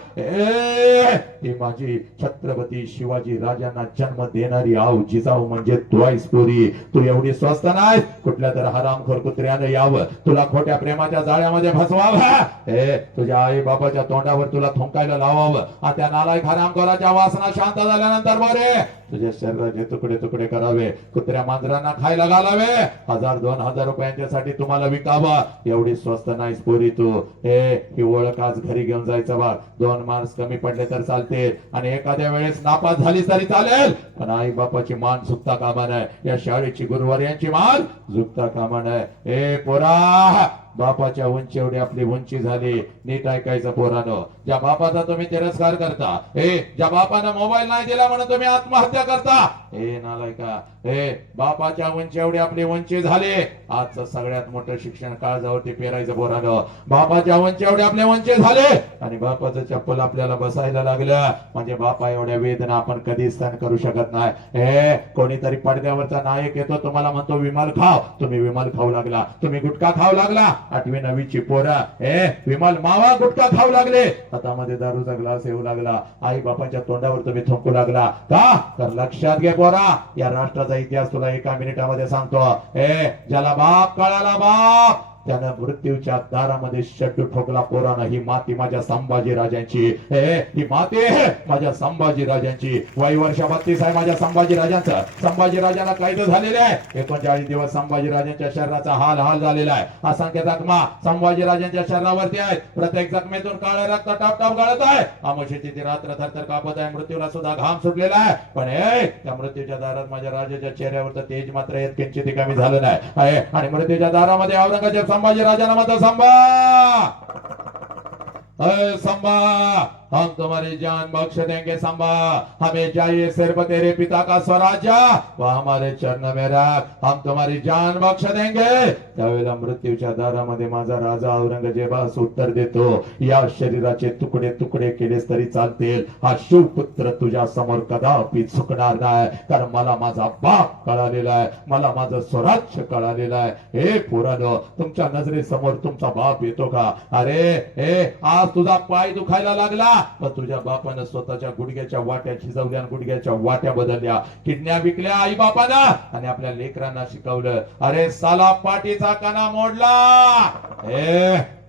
ही माझी छत्रपती शिवाजी राजांना जन्म देणारी आऊ जिजाऊ म्हणजे तू आहेस पोरी. तू एवढी स्वस्त नाही, कुठल्या तर हरामखोर कुत्र्यानं यावं, तुला खोट्या प्रेमाच्या जाळ्यामध्ये फसवावं, हे तुझ्या आई बाबाच्या तोंडावर तुला थुंकायला लावावं, त्या नालायक हरामखोराच्या वासना शांत झाल्यानंतर बरे तुझ्या शरीराचे तुकडे तुकडे करावे, कुत्र्या मांजरांना खायला घालावे, 1000-2000 रुपयांच्यासाठी तुम्हाला विकावा. एवढी स्वस्त नाहीस पोरी तू. हे ही ओळख आज घरी घेऊन जायचं बा. 2 मार्क्स कमी पडले तर चालते, आणि एखाद्या वेळेस नापास झाली तरी चालेल, पण आई बापाची मान झुकता कामा नये, या शाळेची गुरुवार्यांची मान झुकता कामा नये. हे पोरा, बापाच्या उंची एवढी आपली उंची झाली, नीट ऐकायचं पोरानो. ज्या बापाचा तुम्ही तिरस्कार करता, हे ज्या बापानं मोबाईल नाही दिला म्हणून तुम्ही आत्महत्या करता, हे नालायका, हे बापाच्या उंची एवढी आपली उंची झाली. आजचं सगळ्यात मोठं शिक्षण काळजावरती पेरायचं पोरानो. बापाच्या उंची एवढी आपले उंची झाले, आणि बापाचं चप्पल आपल्याला बसायला लागलं, म्हणजे बापा एवढ्या वेदना आपण कधीच सहन करू शकत नाही. हे कोणीतरी पडद्यावरचा नायक येतो, तुम्हाला म्हणतो विमल खाव, तुम्ही विमल खाऊ लागला, तुम्ही गुटखा खाऊ लागला. 8वी 9वीची पोरं हे विमल मावा गुटखा खाऊ लागले, हातामध्ये दारूचा ग्लास येऊ लागला, आई बापाच्या तोंडावर तुम्ही थुंकू लागला. का? तर लक्षात घे पोरा, या राष्ट्राचा इतिहास तुला एका मिनिटामध्ये सांगतो. हे ज्याला बाप कळाला बाप, त्यानं मृत्यूच्या दारामध्ये शड्डू ठोकला पोरानं. ही माती माझ्या संभाजी राजांची, ही माती माझ्या संभाजी राजांची. वय वर्ष 32 आहे माझ्या संभाजी राजांचं. संभाजी राजाला कैद झालेले आहे. 39 दिवस संभाजी राजांच्या शरीराचा हाल झालेला आहे. असंख्य जखमा संभाजी राजांच्या शरीरावरती आहेत. प्रत्येक जखमेतून काळं रक्त टाप गळत आहे. आमोशीची ती रात्र थरथर कापत आहे. मृत्यूला सुद्धा घाम सुटलेला आहे. पण त्या मृत्यूच्या दारात माझ्या राजाच्या चेहऱ्यावरचं तेज मात्र येत किंचित कमी झालं नाही. आणि मृत्यूच्या दारामध्ये औरंगजेब संभाजी राजा मत संभा हम तुम्हारी जान बख्श देंगे संभा, हमें चाहिए सिर्फ तेरे पिता का स्वराज्य, वह हमारे चरण में रख, हम तुम्हारी जान बख्श देंगे. त्यावेळेला मृत्यूच्या दारामध्ये माझा राजा औरंगजेबास उत्तर देतो, या शरीराचे तुकडे तुकडे केलेस तरी चालतील, हा शिवपुत्र तुझ्या समोर कदापि झुकणार नाही, कारण मला माझा बाप कळालेला आहे, मला माझं स्वराज्य कळालेलं आहे. हे पोरानो, तुमच्या नजरेसमोर तुमचा बाप येतो का? अरे हे आज तुझा पाय दुखायला लागला, पण तुझ्या बापानं स्वतःच्या गुडघ्याच्या वाट्या शिजवल्या, गुडघ्याच्या वाट्या बदलल्या, किडन्या विकल्या आई बापानं आणि आपल्या लेकरांना शिकवलं. अरे साला पाठीचा कणा मोडला,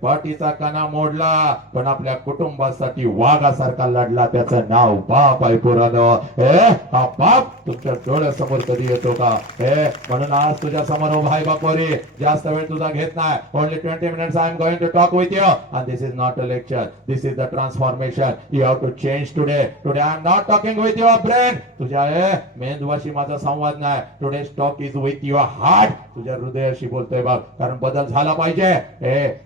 पाठीचा कणा मोडला, पण आपल्या कुटुंबासाठी वाघासारखा लढला. त्याचं नाव बाप आहे पोरानं. हा बाप तुमच्या डोळ्यासमोर कधी येतो का? म्हणून आज तुझ्या समोर उभा आहे बापोरी. जास्त वेळ तुझा घेत नाही. Only 20 minutes I am going to talk with you and this is not a lecture, this is the transformation you have to change today. Today I am not talking with your brain. तुझ्या मेंदवाशी माझा संवाद नाही. Today's talk is with your heart. तुझ्या हृदयाशी बोलतोय बाप, कारण बदल झाला पाहिजे.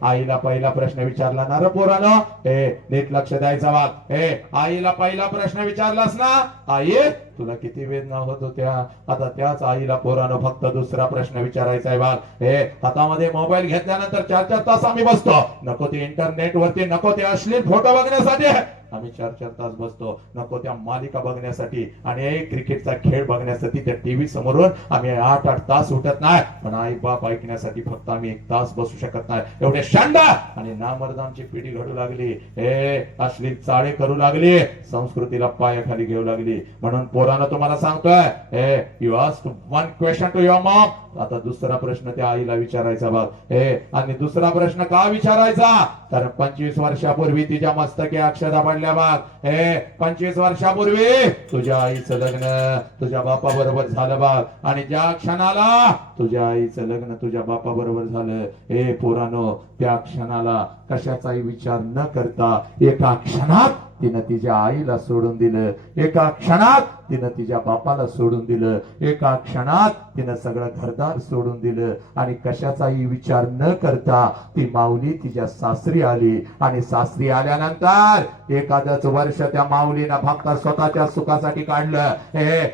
आईला पहिला प्रश्न विचारला ना रे पोरानो, नीट लक्ष द्यायचा बाप. आईला पहिला प्रश्न विचारलास ना, आई तुला किती वेदना होत होत्या? आता त्याच आईला पोरानो फक्त दुसरा प्रश्न विचारायचा आहे बाप. हातामध्ये मोबाईल घेतल्यानंतर 4-4 तास आम्ही बसतो. नको ते इंटरनेट वरती, नको ते अश्लील फोटो बघण्यासाठी आम्ही 4-4 तास बसतो. नको त्या मालिका बघण्यासाठी आणि क्रिकेटचा खेळ बघण्यासाठी त्या टीव्ही समोरून आम्ही 8-8 तास उठत नाही. पण आई बाप ऐकण्यासाठी फक्त आम्ही 1 तास बसू शकत नाही. एवढे शांडा आणि नामर्दांची पिढी घडू लागली. अश्लील चाळे करू लागली, संस्कृतीला पायाखाली घेऊ लागली. म्हणून पोरानं तुम्हाला सांगतोय, you ask one question to your mom. आता दुसरा प्रश्न त्या आईला विचारायचा बघ. आणि दुसरा प्रश्न का विचारायचा? तर 25 वर्षापूर्वी तिच्या मस्तकी अक्षता पडल्या बघ. 25 वर्षापूर्वी तुझ्या आईचं लग्न तुझ्या बापा बरोबर झालं बघ. आणि ज्या क्षणाला तुझ्या आईचं लग्न तुझ्या बापा बरोबर झालं, पोरानो, त्या क्षणाला कशाचाही विचार न करता एका क्षणात तिनं तिच्या आईला सोडून दिलं. एका क्षणात तिनं तिच्या बापाला सोडून दिलं. एका क्षणात तिनं सगळं घरदार सोडून दिलं आणि कशाचाही विचार न करता ती माऊली तिच्या सासरी आली. आणि सासरी आल्यानंतर एखादच वर्ष त्या माऊलीनं फक्त स्वतःच्या सुखासाठी काढलं.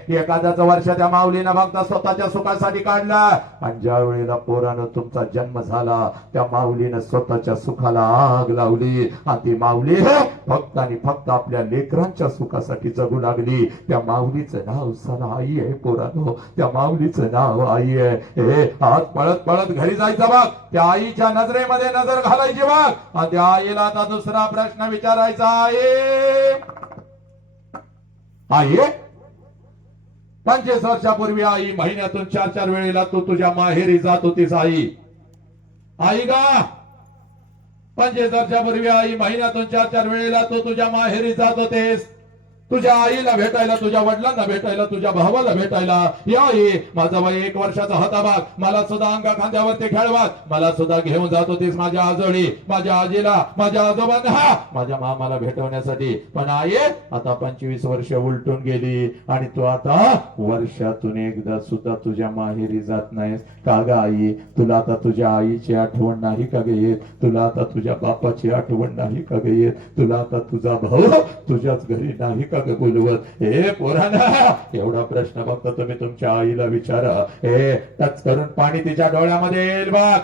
एखादच वर्ष त्या माऊलीनं फक्त स्वतःच्या सुखासाठी काढलं. आणि ज्या वेळेला पोरानं तुमचा जन्म झाला, त्या माऊलीनं स्वतःच्या सुखाला आग लावली. आणि ती माऊली फक्त आणि फक्त आपल्या लेकरांच्या सुखासाठी जगू लागली. त्या माऊलीचं नाव सनाई आहे पोरानो. त्या माऊलीचं नाव आई आहे. आज पळत पळत घरी जायचं बघ. त्या आईच्या नजरेमध्ये नजर घालायची बघ. आणि त्या आईला आता दुसरा प्रश्न विचारायचा आहे. आई 25 वर्षापूर्वी आई महिन्यातून 4-4 वेळेला तू तुझ्या माहेरी जात होतीस. आई गा 25 वर्षापूर्वी आई महिन्यातून 4-4 वेळेला तू तुझ्या माहेरी जात होतेस. तुझ्या आईला भेटायला, तुझ्या वडिलांना भेटायला, तुझ्या भावाला भेटायला. या माझा वय 1 वर्षाचा होता बघ. मला सुद्धा अंगा खांद्यावरती खेळवात, मला सुद्धा घेऊन जात होतीस माझ्या आजोळी, माझ्या आजीला, माझ्या आजोबांना, माझ्या मामाला भेटवण्यासाठी. पण आई आता 25 वर्ष उलटून गेली आणि तू आता वर्षातून एकदा सुद्धा तुझ्या माहेरी जात नाहीस. का ग आई? तुला आता तुझ्या आईची आठवण नाही का ग येत? तुला आता तुझ्या बापाची आठवण नाही का ग येत? तुला आता तुझा भाऊ तुझ्याच घरी नाही का ग बोलवत? पोरांना एवढा प्रश्न फक्त तुम्ही तुमच्या आईला विचारा. टच करून पाणी तिच्या डोळ्यामध्ये येईल बघ.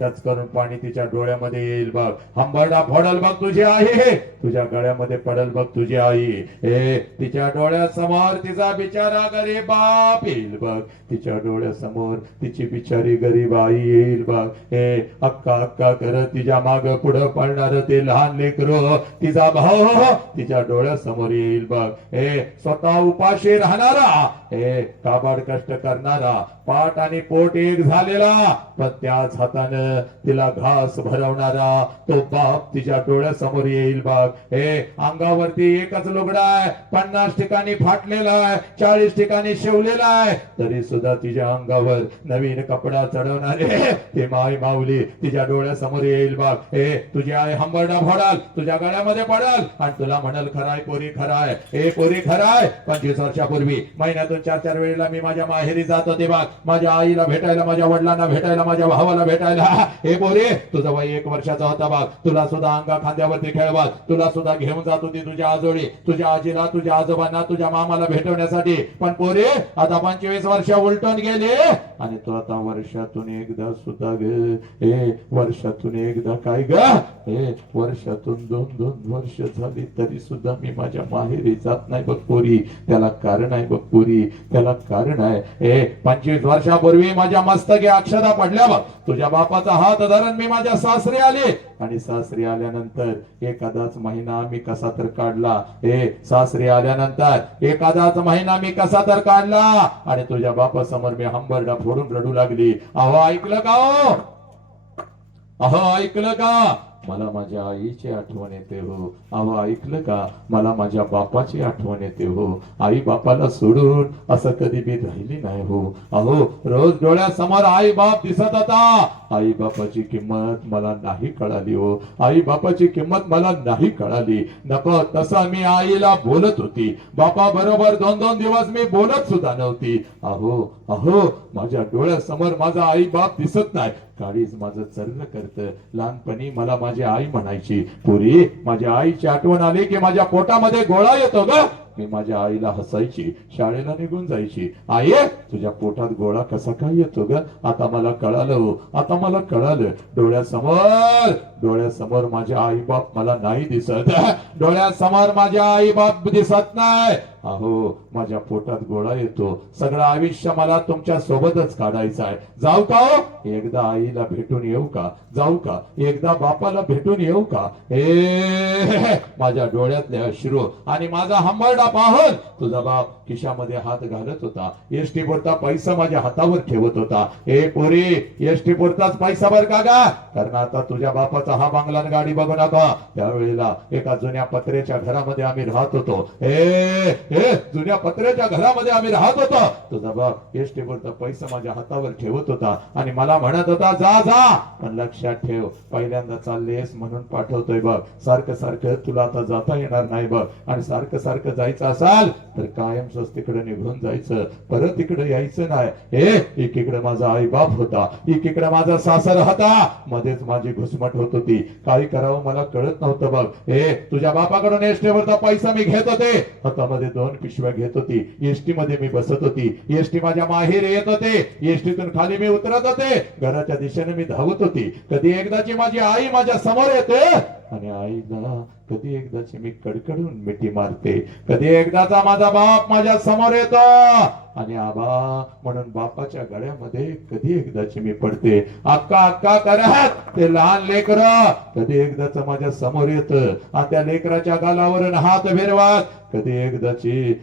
टच करून पाणी तिच्या डोळ्यामध्ये येईल बघ. हंबरडा फोडल बघ तुझी आई, तुझ्या गळ्यामध्ये पडल बघ तुझी आई. तिच्या डोळ्यासमोर तिचा बिचारा गरीब बाप येईल बघ. तिच्या डोळ्यासमोर तिची बिचारी गरीब आई येईल बघ. अक्का अक्का करत तिच्या माग पुढं पडणार ते लहान लेकरं, तिचा भाऊ तिच्या डोळ्यासमोर येईल बघ. स्वतः उपाशी राहणारा, काबाड कष्ट करणारा, पाठ आणि पोट एक झालेला, पण त्याच हातानं तिला घास भरवणारा तो बाप तिच्या डोळ्यासमोर येईल बघ. अंगावरती एकच लुगडा आहे, 50 ठिकाणी फाटलेला आहे, 40 ठिकाणी शिवलेला आहे, तरी सुद्धा तिच्या अंगावर नवीन कपडा चढवणारे ते माय माऊली तिच्या डोळ्यासमोर येईल बघ. तुझी आई हंबरडा फोडाल, तुझ्या गळ्यामध्ये पडाल आणि तुला म्हणाल खराय पोरी खराय, पोरी खराय. 25 वर्षापूर्वी महिन्यातून 4-4 वेळेला मी माझ्या माहेरी जात होते बघ. माझ्या आईला भेटायला, माझ्या वडिलांना भेटायला, माझ्या भावाला भेटायला. पोरी तुझं वय 1 वर्षाचा होता बघ. तुला सुद्धा अंगा खांद्यावरती खेळवत, तुला सुद्धा घेऊन जात होती तुझ्या आजोळी, तुझ्या आजीला, तुझ्या आजोबांना, तुझ्या मामाला भेटवण्यासाठी. पण पोरी आता 25 वर्ष उलटून गेले आणि तू आता वर्षातून एकदा सुद्धा वर्षातून एकदा काय ग, वर्षातून 2-2 वर्ष झाली तरी सुद्धा मी माझ्या माहेरी जात नाही बघ पोरी, त्याला कारण आहे बघ पोरी, त्याला कारण आहे. 25 वर्षापूर्वी माझ्या मस्तकी अक्षदा पडल्या बघ, तुझ्या बापाचा हात धरून मी माझ्या सासरी आले, आणि सासरी आल्यानंतर एखादाच महिना मी कसा तर काढला. सासरी आल्यानंतर एखादाच महिना मी कसा तर काढला, आणि तुझ्या बापासमोर मी हंबरडा फोडून रडू लागली. अहो ऐकलं का हो, अहो ऐकलं का, मला माझ्या आईची आठवण येते हो. अहो ऐकलं का, मला माझ्या बापाची आठवण येते हो. आई बापाला सोडून असं कधी मी राहिली नाही हो. अहो रोज डोळ्यासमोर आई बाप दिसत होता, आई बापाची किंमत मला नाही कळाली हो. आई बापाची किंमत मला नाही कळाली. नको तसं मी आईला बोलत होती, बापा बरोबर 2-2 दिवस मी बोलत सुद्धा नव्हती. अहो अहो माझ्या डोळ्यासमोर माझा आई बाप दिसत नाही, काळीज माझं चर्र करत. लहानपणी मला माझी आई म्हणायची, पुरी माझ्या आईची आठवण आली की माझ्या पोटामध्ये गोळा येतो ग. मी माझ्या आईला हसायची, शाळेला निघून जायची. आई तुझ्या पोटात गोळा कसा काय येतो ग, आता मला कळालं हो, आता मला कळालं. डोळ्यासमोर माझ्या आई बाप मला नाही दिसत, डोळ्यासमोर माझ्या आई बाप दिसत नाही. अहो माझ्या पोटात गोळा येतो, सगळं आयुष्य मला तुमच्या सोबतच काढायचं आहे. जाऊ का हो, एकदा आईला भेटून येऊ का, जाऊ का एकदा बापाला भेटून येऊ का. माझ्या डोळ्यातले अश्रू आणि माझा हंबरडा पाहून तुझा बाप खिशामध्ये हात घालत होता, एसटी पुरता पैसा माझ्या हातावर ठेवत होता. पोरी एसटी पुरताच पैसा बर का गा, कारण आता तुझ्या बापाचा हा बंगला गाडी बघू नका. त्यावेळेला एका जुन्या पत्र्याच्या घरामध्ये आम्ही राहत होतो. जुन्या पत्र्याच्या घरामध्ये आम्ही राहत होतो. तुझा बाप एसटी पुरता पैसा माझ्या हातावर ठेवत होता आणि मला म्हणत होता जा जा, पण लक्षात ठेव पहिल्यांदा चाललेस म्हणून पाठवतोय बघ, सारखं सारखं तुला आता जाता येणार नाही बघ, आणि सारखं सारखं जायचं असाल तर कायम तिकडे निघून जायचं, परत तिकडे यायचं नाही. एकीकडे माझा आई बाप होता, एकीकडे माझा सासर होता, मध्येच माझी घुसमट होत होती. काय करावं मला कळत नव्हतं बघ. तुझ्या बापाकडून एसटीवरचा पैसा मी घेत होते, हातामध्ये 2 पिशव्या घेत होती, एसटी मध्ये मी बसत होती, एसटी माझ्या माहेर येत होते, एसटीतून खाली मी उतरत होते, घराच्या दिशेने मी धावत होती. कधी एकदाची माझी आई माझ्या समोर येते आणि आईला कधी एकदाची मी कडकडून मिठी मारते, कधी एकदाचा माझा बाप माझ्या समोर येतो आणि आबा म्हणून बापाच्या गळ्यामध्ये कधी एकदाची मी पडते. अक्का अक्का करत ते लहान लेकर कधी एकदाच माझ्या समोर येत आणि त्या लेकराच्या गालावरून हात फिरवत, कधी एकदाची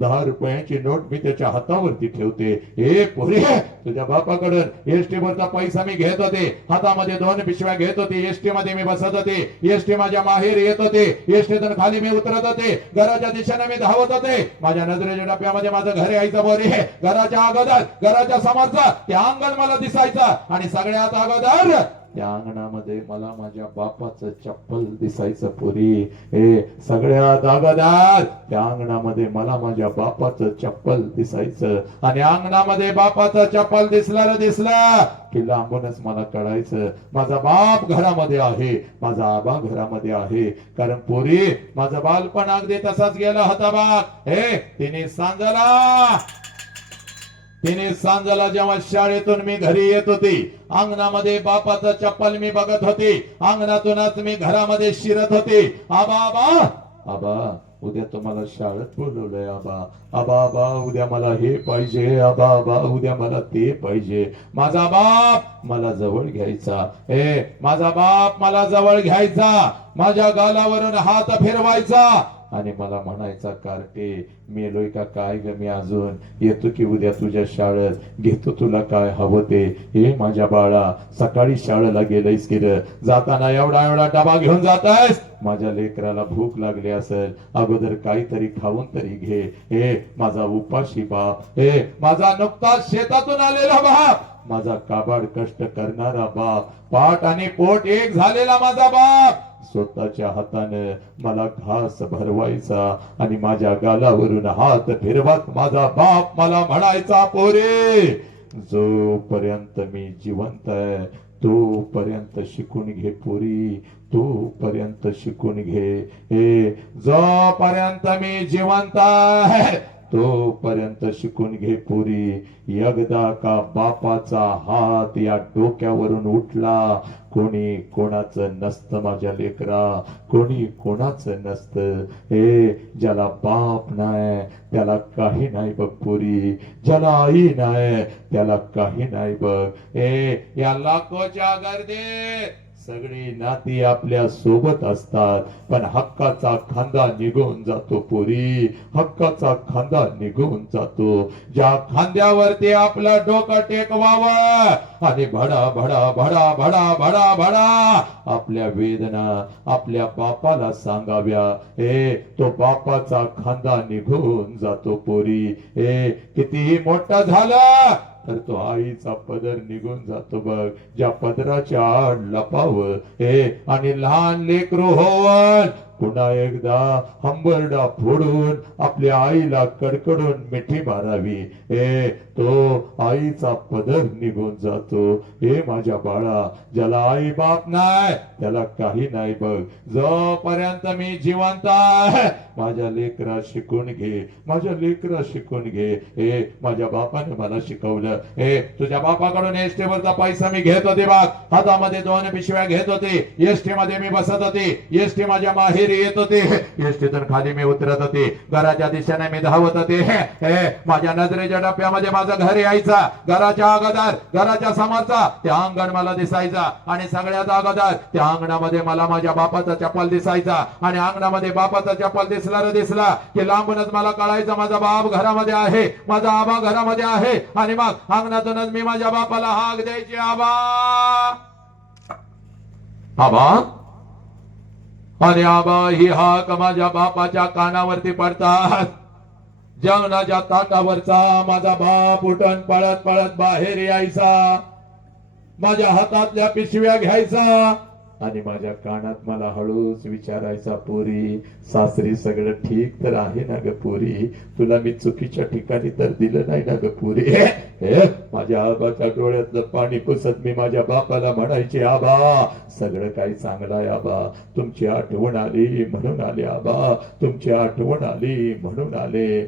10 रुपयांची नोट मी त्याच्या हातावरती ठेवते. पोरी तुझ्या बापाकडून एसटी वरचा पैसा मी घेत होते, हातामध्ये 2 पिशव्या घेत होते, एसटी मध्ये मी बसत होते, एसटी माझ्या माहेर येत होते, एसटीतून खाली मी उतरत होते, घराच्या दिशेने मी धावत होते. माझ्या नजरेच्या डब्यामध्ये माझं घर यायचं बोरी, घराच्या अगोदर घराच्या समोरचा ते अंगण मला दिसायचं, आणि सगळ्यात अगोदर त्या अंगणामध्ये मला माझ्या बापाचं चप्पल दिसायचं. पुरी सगळ्यात अगोदर त्या अंगणामध्ये मला माझ्या बापाचं चप्पल दिसायचं, आणि अंगणामध्ये बापाचं चप्पल दिसलं की लांबूनच मला कळायचं माझा बाप घरामध्ये आहे, माझा आबा घरामध्ये आहे. कारण पोरी माझं बालपण अगदी तसाच गेला होता बाग. तिने सांजला जेव्हा शाळेतून मी घरी येत होती, अंगणामध्ये बापाचं चप्पल मी बघत होती, अंगणातूनच मी घरामध्ये शिरत होती. आबा आबा आबा उद्या तुम्हाला शाळेत बोलवलंय, आबा आबा आबा उद्या मला हे पाहिजे, आबा आबा उद्या मला ते पाहिजे. माझा बाप मला जवळ घ्यायचा, माझा बाप मला जवळ घ्यायचा, माझ्या गालावरून हात फिरवायचा आणि मला म्हणायचा, कार्टे मेलोय का काय ग, मी अजून येतो की उद्या तुझ्या शाळेत, घेतो तुला काय हवं ते. माझ्या बाळा सकाळी शाळेला गेलंयस की रे, जाताना एवढा डबा घेऊन जातायस, माझ्या लेकराला भूक लागली असेल, अगोदर काहीतरी खाऊन तरी घे. माझा उपाशी बाप, माझा नुकताच शेतातून आलेला बाप, माझा काबाड कष्ट करणारा बाप, पाठ आणि पोट एक झालेला माझा बाप स्वतःच्या हाताने मला घास भरवायचा आणि माझ्या गालावरून हात फिरवत माझा बाप मला म्हणायचा, पोरे जोपर्यंत मी जिवंत आहे तोपर्यंत शिकून घे पोरी, तोपर्यंत शिकून घे. जोपर्यंत मी जिवंत आहे तोपर्यंत शिकून घे पुरी, एकदा का बापाचा हात या डोक्यावरून उठला, कोणी कोणाचं नसतं माझ्या लेकरा, कोणी कोणाचं नसतं. हे ज्याला बाप नाही त्याला काही नाही बघ पुरी, ज्याला आई नाही त्याला काही नाही बघ. या लाखोच्या गर्दीत सगळी नाती आपल्या सोबत असतात, पण हक्काचा खांदा निघून जातो पुरी, हक्काचा खांदा निघून जातो. ज्या खांद्यावरती आपलं डोकं टेकवावं आणि भडा भडा भडा भडा भडा भडा आपल्या वेदना आपल्या बापाला सांगाव्या, तो बापाचा खांदा निघून जातो पोरी. कितीही मोठा झाला तर तो आईचा पदर निघून जातो बघ. ज्या पदराच्या आड लपावं आणि लहान लेकरू होवन पुन्हा एकदा हंबरडा फोडून आपल्या आईला कडकडून मिठी मारावी, तो आईचा पदर निघून जातो. माझ्या बाळा, ज्याला आई बाप नाही त्याला काही नाही बघ. जोपर्यंत मी जिवंत आहे माझ्या लेकरा शिकून घे, माझ्या लेकरा शिकून घे. माझ्या बापाने मला शिकवलं. तुझ्या बापाकडून एसटी वरचा पैसा मी घेत होते बघ, हातामध्ये 2 पिशव्या घेत होते, एसटी मध्ये मी बसत होते, एसटी माझ्या माहेरी येत होते, एसटीतून खाली मी उतरत होते, घराच्या दिशेने मी धावत होते. माझ्या नजरेच्या डब्यामध्ये माझं घर यायचा, घराच्या अगोदर घराच्या समोरचा ते अंगण मला दिसायचा, आणि सगळ्यात अगोदर त्या अंगणामध्ये मला माझ्या बापाचा चप्पल दिसायचा, आणि अंगणामध्ये बापाचा चप्पल दिसला की लांबूनच मला कळायचं माझा बाप घरामध्ये आहे, माझा आबा घरामध्ये आहे. आणि मग अंगणातूनच मी माझ्या बापाला हाक द्यायची, आबा आबा. आणि आबा ही हाक माझ्या बापाच्या कानावरती पडतात. जेवणाच्या ताटावरचा माझा बाप उठून पळत पळत बाहेर यायचा, माझ्या हातातल्या पिशव्या घ्यायचा आणि माझ्या कानात मला हळूच विचारायचा, पोरी सासरी सगळं ठीक तर आहे ना ग पोरी, तुला मी चुकीच्या ठिकाणी तर दिलं नाही ना ग पोरी. माझ्या आबाच्या डोळ्यातलं पाणी पुसत मी माझ्या बापाला म्हणायचे, आबा सगळं काही चांगलं आहे आबा, तुमची आठवण आली म्हणून आले आबा, तुमची आठवण आली म्हणून आले.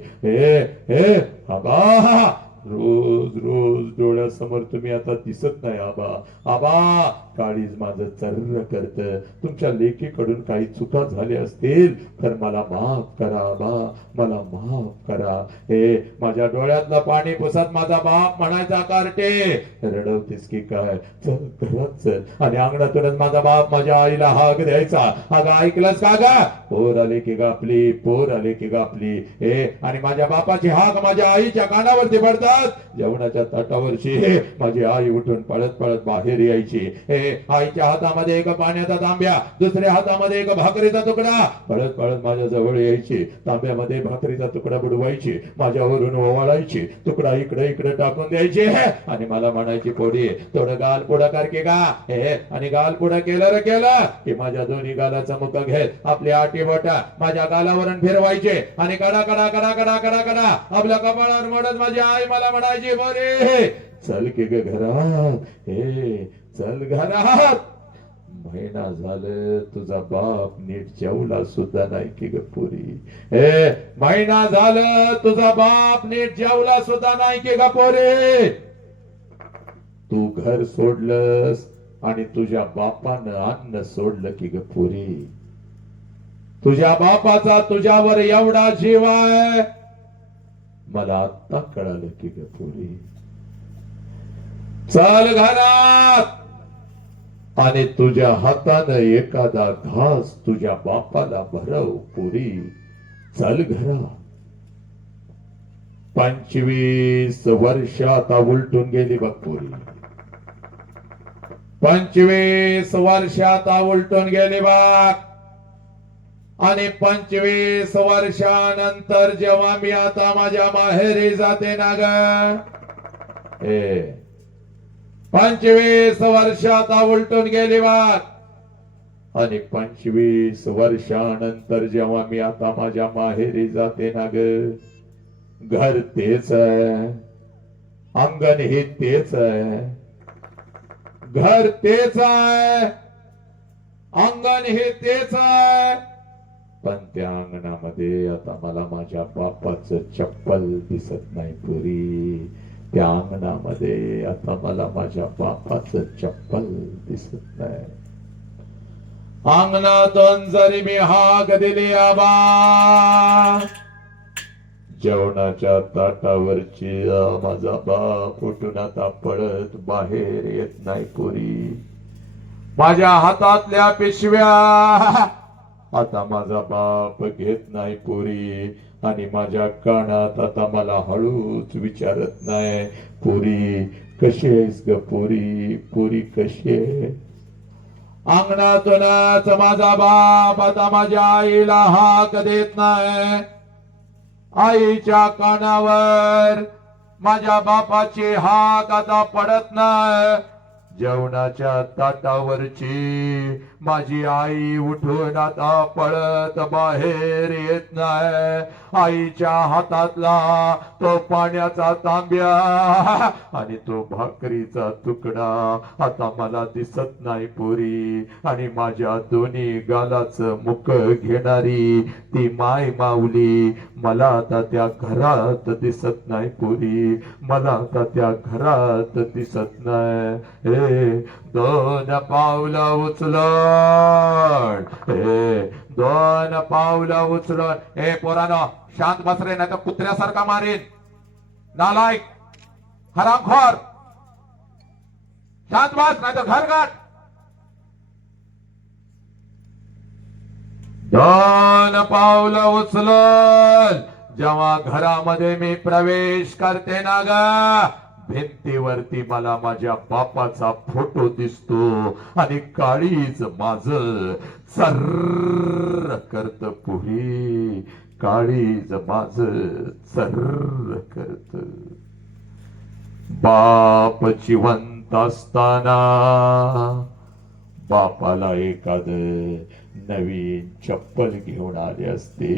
आबा रोज रोज डोळ्यासमोर तुम्ही आता दिसत नाही आबा, आबा काळीज माझं चर्र करत. तुमच्या लेकीकडून काही चुका झाल्या असतील तर मला माफ करा आबा, मला माफ करा. माझ्या डोळ्यातलं पाणी पुसत माझा बाप म्हणायचा, कार्टे रडवतेस की काय, चल घरात चल. आणि अंगणातूनच माझा बाप माझ्या आईला हाक द्यायचा, अगं ऐकलंस का ग, पोर आले की गापली, पोर आले की गापली. आणि माझ्या बापाची हाक माझ्या आईच्या कानावरती पडतात. जेवणाच्या ताटावरची माझी आई उठून पळत पळत बाहेर यायची. आईच्या हातामध्ये एक पाण्याचा तांब्या, दुसऱ्या हातामध्ये एक भाकरीचा तुकडा, पळत पळत माझ्या जवळ यायची, तांब्यामध्ये भाकरीचा तुकडा बुडवायची, माझ्यावरून ओवाळायची, तुकडा इकडे इकडे टाकून द्यायची आणि मला म्हणायची, पोडी थोडं गाल पुढा कर की गा. आणि गाल पुढा केलं की माझ्या दोन्ही गालाचा मुख घेत आपली आटी बोटा माझ्या गालावरून फिरवायचे आणि कडा कडा कडा कडा कडा कडा आपल्या कपाळावर मोडत माझी आई मला म्हणायची, बोरे चल की ग घरात, चल घरात. महिना झालं तुझा बाप नीट जेवला सुद्धा नाही की ग पोरी, महिना झालं तुझा बाप नीट जेवला सुद्धा नाही की ग पोरी. तू घर सोडलंस आणि तुझ्या बापानं अन्न सोडलं की ग पोरी. तुझ्या बापाचा तुझ्यावर एवढा जीव आहे मला आता कळालं की ग पोरी. चल घरात आणि तुझ्या हातानं एखादा घास तुझ्या बापाला भरव पोरी, चल घरात. 25 वर्ष आता उलटून गेली बघ पोरी, 25 वर्ष आता उलटून गेली बघ. आणि 25 वर्षानंतर जेव्हा मी आता माझ्या माहेरी जाते ना ग, 25 वर्ष आता उलटून गेली बात. आणि 25 वर्षानंतर जेव्हा मी आता माझ्या माहेरी जाते ना ग, घर तेच आहे, अंगण हे तेच आहे, घर तेच आहे, अंगण हे तेच आहे, पण त्या अंगणामध्ये आता मला माझ्या बापाचं चप्पल दिसत नाही पुरी. त्या अंगणामध्ये आता मला माझ्या बापाचं चप्पल दिसत नाही. अंगणातून जरी मी हाक दिली आबा, जेवणाच्या ताटावरची माझा बाप उठून आता पळत बाहेर येत नाही पुरी. माझ्या हातातल्या पिशव्या आता माझा बाप घेत नाही पुरी. आणि माझ्या कानात आता मला हळूच विचारत नाही, पुरी कशी आहेस ग पुरी, पुरी कशी आहे. अंगणातूनच माझा बाप आता माझ्या आईला हाक देत नाही. आईच्या कानावर माझ्या बापाची हाक आता पडत नाही. जेवणाच्या ताटावरची माझी आई उठून आता पळत बाहेर येत नाही. आईच्या हातातला तो पाण्याचा तांब्या आणि तो भाकरीचा तुकडा आता मला दिसत नाही पुरी. आणि माझ्या दोन्ही गालाचं मुख घेणारी ती माय माऊली मला आता त्या घरात दिसत नाही पुरी. मला आता त्या घरात दिसत नाही. दोन पावलं उचलून, दोन पावलं उचलून, पोरानो शांत बस रे, नाही तर कुत्र्यासारखा मारेन. नालायक, हरामखोर, शांत बस नाही तर घर गाठ. दोन पावलं उचलून जेव्हा घरामध्ये मी प्रवेश करते ना ग, भिंतीवरती मला माझ्या बापाचा फोटो दिसतो आणि काळीज माझ सर्र करत पुरी. काळीज माझ सर्र करत. बाप जिवंत असताना बापाला एखाद नवीन चप्पल घेऊन आले असते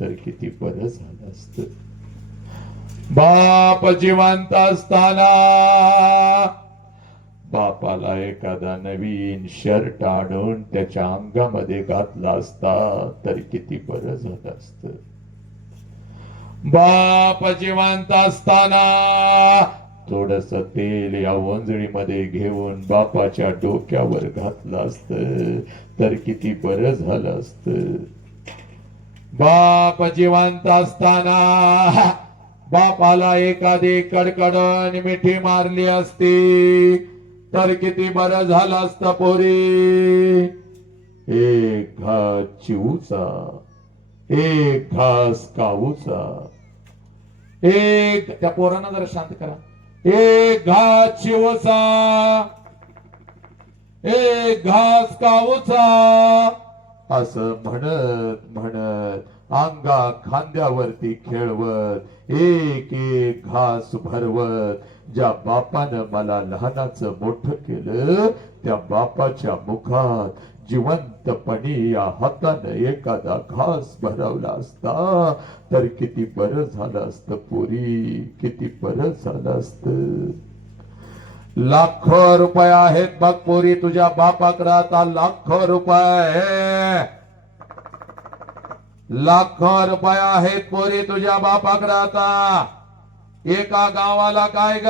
तर किती बरं झालं असत. बाप जिवंत असताना बापाला एखादा नवीन शर्ट आणून त्याच्या अंगामध्ये घातला असता तर किती बरं झालं असत. बाप जिवंत असताना थोडस तेल या ओंजळीमध्ये घेऊन बापाच्या डोक्यावर घातलं असत तर किती बरं झालं असत. बाप जिवंत असताना बापाला एखादी कडकडून मिठी मारली असती तर किती बरं झालं असतं पोरी. एक घास चिवूचा, एक घास काऊचा, एक, त्या पोरांना जरा शांत करा, एक घास चिवचा, एक घास काऊचा असं म्हणत म्हणत अंगा खांद्यावरती खेळवत एक एक घास भरवत ज्या बापानं मला लहानाचं मोठं केलं त्या बापाच्या मुखात जिवंतपणी या हातानं एखादा घास भरवला असता तर किती बरं झालं असतं पोरी, किती बरं झालं असतं. लाखो रुपये आहेत बघ पोरी तुझ्या बापाकडे आता, लाखो रुपये, लाखो रुपये आहेत पोरी तुझ्या बापाकडे आता. एका गावाला काय ग,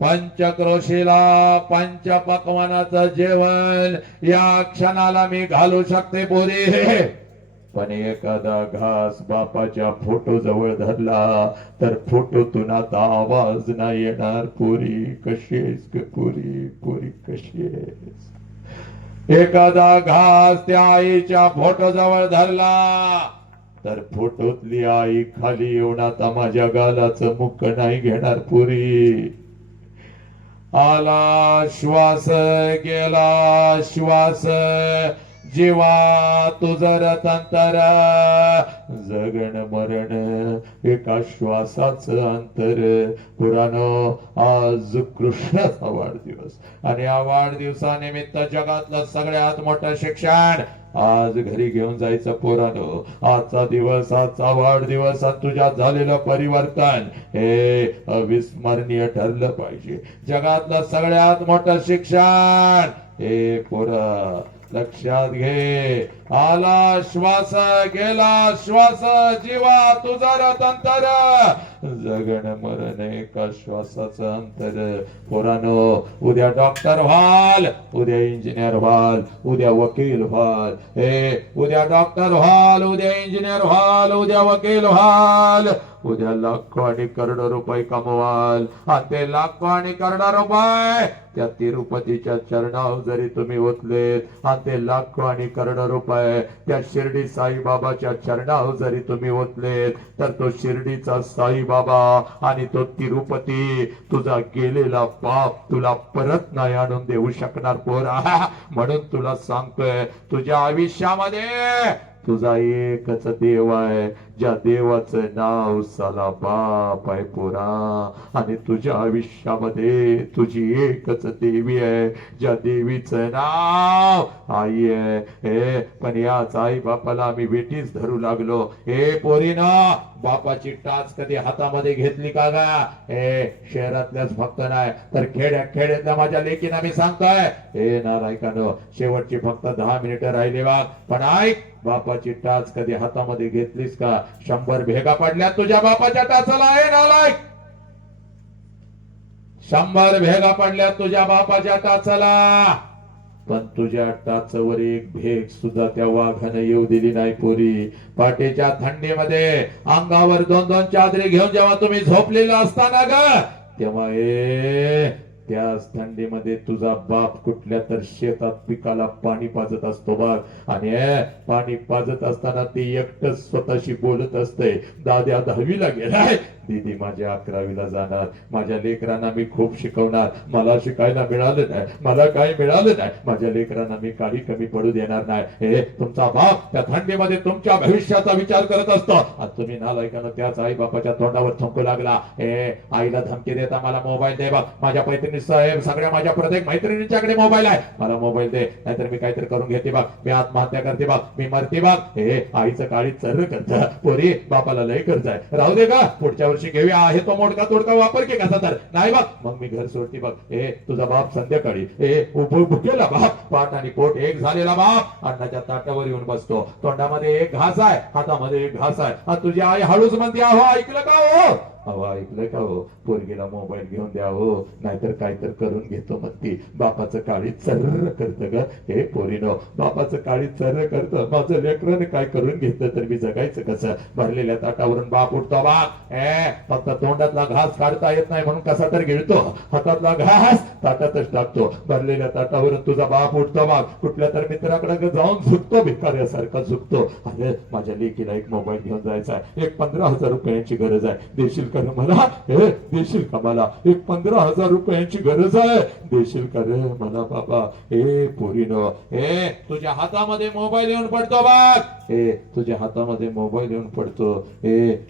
पंचक्रोशीला पंचपक्वानाचं जेवण या क्षणाला मी घालू शकते पोरी. पण एखादा घास बापाच्या फोटो जवळ धरला तर फोटोतून आता आवाज नाही येणार. पोरी कशी आहेस ग पोरी, पोरी कशी आहेस. एखादा घास त्या आईच्या फोटो जवळ धरला तर फोटोतली आई खाली येऊन आता माझ्या गालाचं मुख नाही घेणार पोरी. आला श्वास गेला श्वास, जीवा तुझं रतांतर, जगण मरण एका श्वासाचं अंतर. पुराणो आज कृष्णाचा वाढदिवस आणि या वाढदिवसानिमित्त जगातलं सगळ्यात मोठं शिक्षण आज घरी घेऊन जायचं पोरानो. आजचा दिवस, आजचा वाढदिवस, तुझ्यात झालेलं परिवर्तन हे अविस्मरणीय ठरलं पाहिजे. जगातलं सगळ्यात मोठं शिक्षण हे पोरा लक्षात घे. आला श्वास गेला श्वास, जीवा तुझा रतंतर, जगण मरण एका श्वासाचं अंतर. पोरानो, उद्या डॉक्टर व्हाल, उद्या इंजिनियर व्हाल, उद्या वकील व्हाल. उद्या डॉक्टर व्हाल, उद्या इंजिनियर व्हाल, उद्या वकील व्हाल, उद्या लाखो आणि करोडो रुपये कमवाल. आणि ते लाखो आणि करोडो रुपये त्या तिरुपतीच्या चरणावर जरी तुम्ही ओतलेत, आणि ते लाखो आणि करोडो रुपये त्या शिर्डी साईबाबाच्या चरणावर जरी तुम्ही ओतलेत, तर तो शिर्डीचा साईबाबा आणि तो तिरुपती तुझा गेलेला पाप तुला परत नाही आणून देऊ शकणार पोरा. म्हणून तुला सांगतोय, तुझ्या आयुष्यामध्ये तुझा एकच देव आहे, ज्या देवाचं नाव साला बाप आहे पोरा. आणि तुझ्या आयुष्यामध्ये तुझी एकच देवी आहे, ज्या देवीचं नाव आई आहे. पण याच आई बापाला आम्ही वेटीच धरू लागलो. पोरीनं बापाची टाच कधी हातामध्ये घेतली का गा? शहरातल्याच फक्त नाही तर खेड्यातल्या माझ्या लेकीना मी सांगतोय, नालायकानो, शेवटची फक्त 10 मिनिटं राहिली बा. पण ऐक, बापाची टाच कधी हातामध्ये घेतलीस का? 100 भेगा पडल्या तुझ्या बापाच्या टाचाला. नालायक, 100 भेगा पडल्या तुझ्या बापाच्या टाचाला, पण तुझ्या टाचवर एक भेग सुद्धा त्या वाघानं येऊ दिली नाही पोरी. पाटेच्या थंडीमध्ये अंगावर 2-2 चादरी घेऊन जेव्हा तुम्ही झोपलेला असताना ग, तेव्हा त्याच थंडीमध्ये तुझा बाप कुठल्या तर शेतात पिकाला पाणी पाजत असतो बघ. आणि पाणी पाजत असताना ते एकटच स्वतःशी बोलत असते, दाद्या 10वीला गेलाय, दीदी माझ्या 11वीला जाणार, माझ्या लेकरांना मी खूप शिकवणार, मला शिकायला मिळालं नाही, मला काही मिळालं नाही, माझ्या लेकरांना मी काही कमी पडू देणार नाही. तुमचा बाप त्या थंडीमध्ये तुमच्या भविष्याचा विचार करत असतो. आणि तुम्ही नालायकानं त्याच आई बापाच्या तोंडावर थंकू लागला. आईला धमकी देता, मला मोबाईल दे बघ, माझ्या पैत्रिणी साहेब सगळ्या माझ्या प्रत्येक मैत्रिणींच्याकडे मोबाईल आहे, मला मोबाईल दे, नाहीतर मी काहीतरी करून घेते बघ, मी आत्महत्या करते बघ, मी मरते बघ. आईचं काळी चर्र करत, पोरी बापाला लय कर्ज आहे, राहू दे का, पुढच्या वर्षी घेऊया, आहे तो मोडका तोडका वापर की कसा तर नाही बघ, मग मी घर सोडते बघ. तुझा बाप संध्याकाळी भुकेला बाप, पाठ आणि पोट एक झालेला बाप अन्नाच्या ताटावर येऊन बसतो, तोंडामध्ये एक घास आहे, हातामध्ये एक घास आहे, आणि तुझी आई हळूच म्हणते, अहो ऐकलं का हो, अहो ऐकलं का हो, पोरगीला मोबाईल घेऊन द्या हो, नाहीतर काहीतर करून घेतो म्हणती. बापाचं काळी चर्र करत ग. पोरीनो, बापाचं काळी चर्र करत, माझं लेकरानं काय करून घेतलं तर मी जगायचं कसं? भरलेल्या ताटावरून बाप उठतो बाप, फक्त तोंडातला घास काढता येत नाही म्हणून कसा तर गिळतो, हातातला घास ताटातच टाकतो. भरलेल्या ताटावरून तुझा बाप उठतो बाप, कुठल्या तर मित्राकडे जाऊन झुकतो, भिकाऱ्यासारखा झुकतो. अरे माझ्या लेकीला एक मोबाईल घेऊन जायचा आहे, एक 15,000 रुपयांची गरज आहे, देशील का मला? देशील का मला? एक 15,000 रुपयांची गरज आहे, देशील का रे मला बाबा? पोरीनो, तुझ्या हातामध्ये मोबाईल येऊन पडतो बघ, तुझ्या हातामध्ये मोबाईल येऊन पडतो.